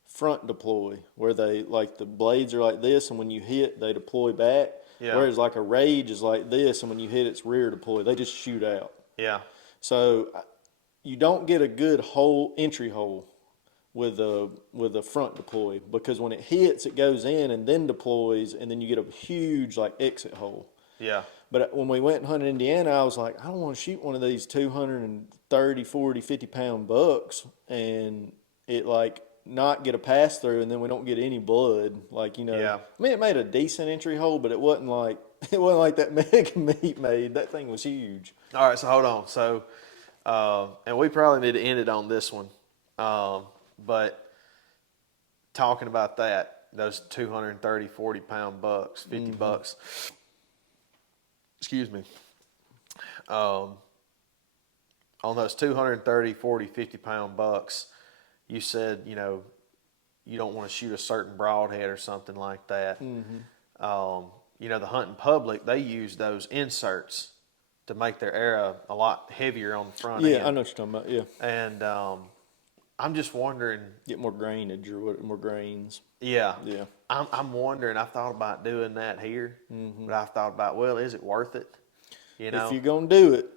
front deploy where they, like, the blades are like this, and when you hit, they deploy back. Yeah. Whereas, like, a Rage is like this, and when you hit, it's rear deploy. They just shoot out. Yeah. So you don't get a good entry hole with a front deploy, because when it hits, it goes in and then deploys, and then you get a huge, like, exit hole. Yeah. But when we went and hunted Indiana, I was like, I don't want to shoot one of these 230, 40, 50-pound bucks and it, like, not get a pass through, and then we don't get any blood. Like, you know, yeah. I mean, it made a decent entry hole, but it wasn't like that Mega Meat made. That thing was huge. All right, so hold on. So, and we probably need to end it on this one. But talking about that, those 230, 40-pound bucks, 50 bucks, excuse me, on those 230, 40, 50-pound bucks, you said, you know, you don't want to shoot a certain broadhead or something like that. Mm-hmm. You know, the hunting public, they use those inserts to make their arrow a lot heavier on the front end. Yeah, I know what you're talking about, yeah. And I'm just wondering. Get more grainage or more grains. Yeah. Yeah. I'm wondering, I've thought about doing that here, but I've thought about, well, is it worth it? You know? If you're going to do it,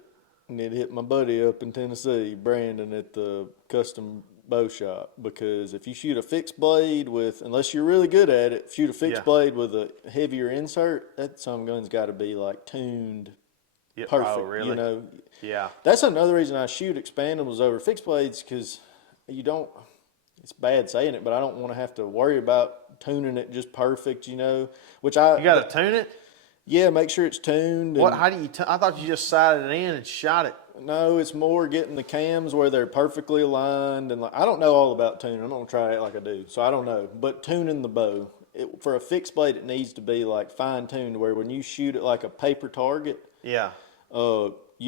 I need to hit my buddy up in Tennessee, Brandon, at the custom bow shop, because if you shoot a fixed blade with, unless you're really good at it, shoot a fixed blade with a heavier insert, that some gun's got to be like tuned perfect. Oh, really? You know? Yeah. That's another reason I shoot expandables over fixed blades, because you don't, it's bad saying it, but I don't want to have to worry about tuning it just perfect, you know, you got to tune it? Yeah, make sure it's tuned. What? How do you? I thought you just sighted it in and shot it. No, it's more getting the cams where they're perfectly aligned, and I don't know all about tuning. I'm gonna try it like I do, so I don't know. But tuning the bow, for a fixed blade, it needs to be like fine tuned, where when you shoot it like a paper target, you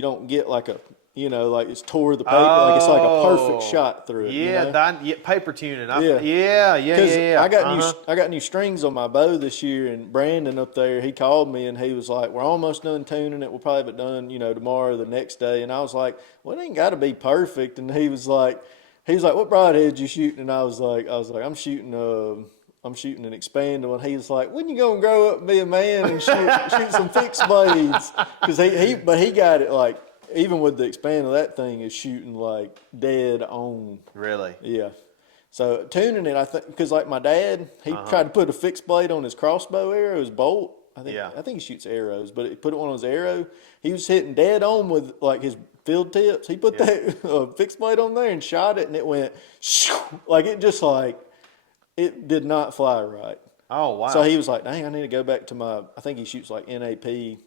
don't get like a, you know, like it's tore the paper, like it's like a perfect shot through it. Yeah, you know? Paper tuning. Yeah. I got new strings on my bow this year, and Brandon up there, he called me and he was like, "We're almost done tuning it. We'll probably have it done, you know, tomorrow or the next day." And I was like, "Well, it ain't got to be perfect." And he was like, "What broadhead you shooting?" And I was like, "I'm shooting an expandable." And he was like, "When you gonna grow up and be a man and shoot some fixed blades?" Because he got it like. Even with the expandable, that thing is shooting like dead on. Really? Yeah. So tuning it, I think, because like my dad, he tried to put a fixed blade on his crossbow arrow, his bolt. I think he shoots arrows, but he put it on his arrow. He was hitting dead on with like his field tips. He put that fixed blade on there and shot it, and it went like it did not fly right. Oh wow! So he was like, "Dang, I need to go back to I think he shoots like NAP."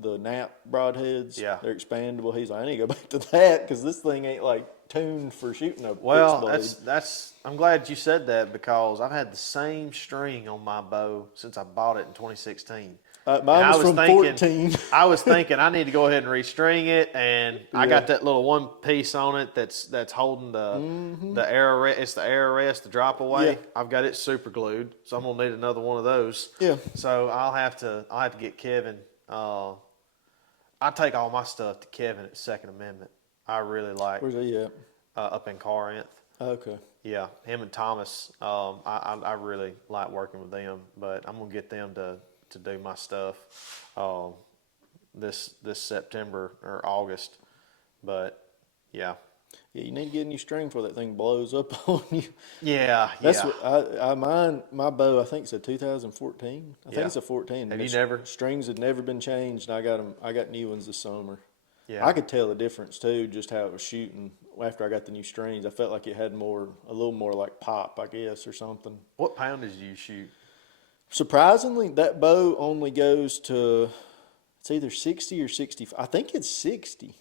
The Nap broadheads, they're expandable. He's like, I need to go back to that because this thing ain't like tuned for shooting a fixed blade. That's. I'm glad you said that because I've had the same string on my bow since I bought it in 2016. Mine was from 14. I was thinking I need to go ahead and restring it, and I got that little one piece on it that's holding the arrow. It's the arrow rest, the drop away. Yeah. I've got it super glued, so I'm gonna need another one of those. Yeah. So I'll have to get Kevin. I take all my stuff to Kevin at Second Amendment. I really like. Where's he at? Up in Corinth. Okay. Yeah, him and Thomas. I really like working with them, but I'm gonna get them to do my stuff. this September or August. But yeah. Yeah, you need to get a new string before that thing blows up on you. Yeah, That's yeah. what my bow, I think it's a 2014. I think Yeah. it's a 14. Have you never? Strings had never been changed, and I got new ones this summer. Yeah. I could tell the difference too, just how it was shooting after I got the new strings. I felt like it had a little more like pop, I guess, or something. What poundage do you shoot? Surprisingly, that bow only goes to, it's either 60 or 65. I think it's 60.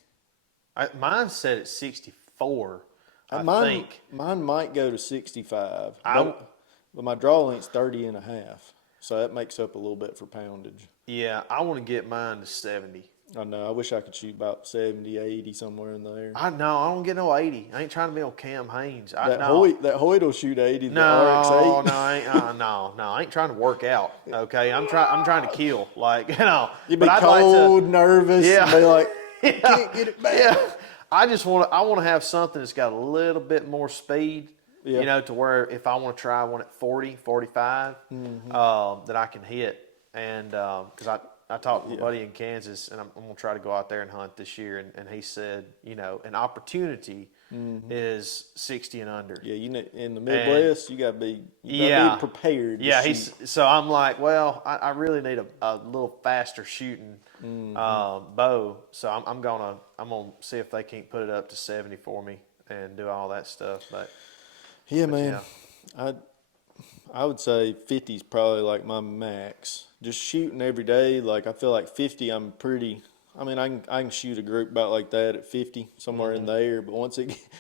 Mine said it's 64. I think. Mine might go to 65. But my draw length's 30 and a half. So that makes up a little bit for poundage. Yeah, I want to get mine to 70. I know. I wish I could shoot about 70, 80, somewhere in there. I know. I don't get no 80. I ain't trying to be on Cam Haynes. That Hoyt will shoot 80. The RX-8. No, I ain't, no. I ain't trying to work out. Okay, I'm trying to kill. Like, you know. You'd be cold, nervous, and be like, can't get it back. Yeah. I want to have something that's got a little bit more speed. Yeah. You know, to where if I want to try one at 40, 45, that I can hit. And because I talked to a buddy in Kansas, and I'm going to try to go out there and hunt this year. And he said, you know, an opportunity is 60 and under. Yeah, you know, in the Midwest, you got to be prepared. Yeah, so I'm like, well, I really need a little faster shooting bow. So I'm gonna see if they can't put it up to 70 for me and do all that stuff. But man, I would say 50 is probably like my max. Just shooting every day, like I feel like 50, I'm pretty. I mean, I can shoot a group about like that at 50, somewhere in there. But once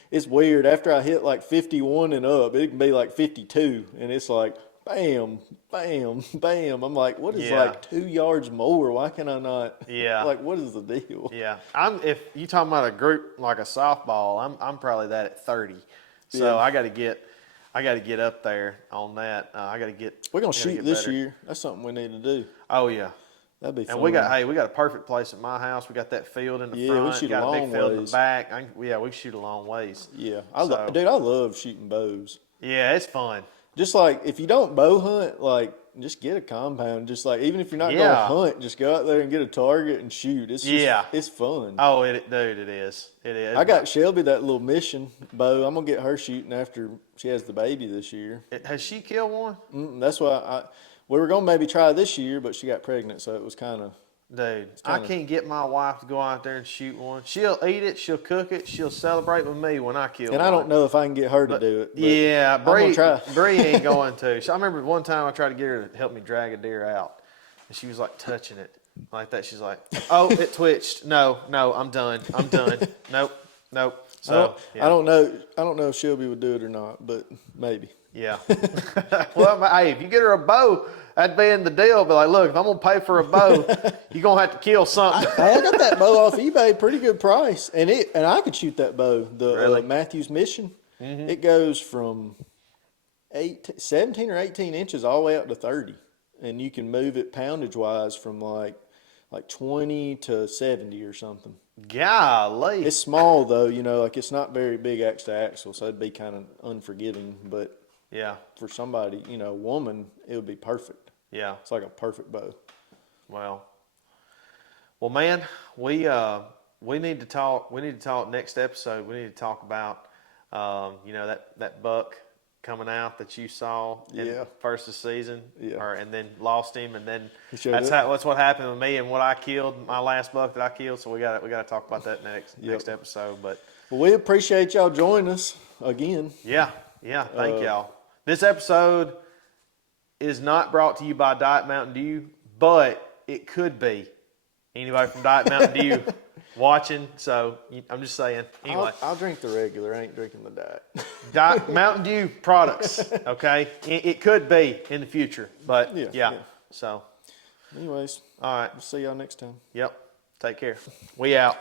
it's weird. After I hit like 51 and up, it can be like 52, and it's like bam, bam, bam. I'm like, what is like 2 yards more? Why can I not? Yeah. Like, what is the deal? Yeah. If you talking about a group like a softball, I'm probably that at 30. So I got to get up there on that. I got to get. We're gonna shoot this year. That's something we need to do. Oh yeah. That'd be fun. And we got a perfect place at my house. We got that field in the front. We shoot got a long big field ways. in the back. we shoot a long ways. Yeah, I love shooting bows. Yeah, it's fun. Just like if you don't bow hunt, like just get a compound. Just like even if you're not going to hunt, just go out there and get a target and shoot. It's it's fun. Oh, it is. It is. I got Shelby that little mission bow. I'm gonna get her shooting after she has the baby this year. Has she killed one? That's why we were gonna maybe try this year, but she got pregnant, so it was kind of. Dude, I can't get my wife to go out there and shoot one. She'll eat it, she'll cook it, she'll celebrate with me when I kill one. And I don't know if I can get her to do it. Yeah, Bree ain't going going to. So I remember one time I tried to get her to help me drag a deer out, and she was like touching it like that. She's like, "Oh, it twitched. No, I'm done. Nope." So I don't know if Shelby would do it or not, but maybe. Yeah. Well, hey, if you get her a bow, that'd be in the deal. Be like, look, if I'm gonna pay for a bow, you're gonna have to kill something. I got that bow off eBay, pretty good price, and I could shoot that bow. The Matthews Mission, it goes from 17 or 18 inches all the way up to 30, and you can move it poundage wise from like 20 to 70 or something. Golly, it's small though, like it's not very big axe to axle, so it'd be kind of unforgiving, but. Yeah. For somebody, a woman, it would be perfect. Yeah. It's like a perfect bow. Well, man, we need to talk. We need to talk next episode. We need to talk about, that buck coming out that you saw in first of the season, and then lost him, and then that's what happened with me and what I killed, my last buck that I killed. So we got to talk about that next episode. But we appreciate y'all joining us again. Yeah. Thank y'all. This episode is not brought to you by Diet Mountain Dew, but it could be. Anybody from Diet Mountain Dew watching? So I'm just saying. Anyway, I'll drink the regular. I ain't drinking the diet. Diet Mountain Dew products. Okay, it could be in the future, but yeah. So, anyways, all right. We'll see y'all next time. Yep. Take care. We out.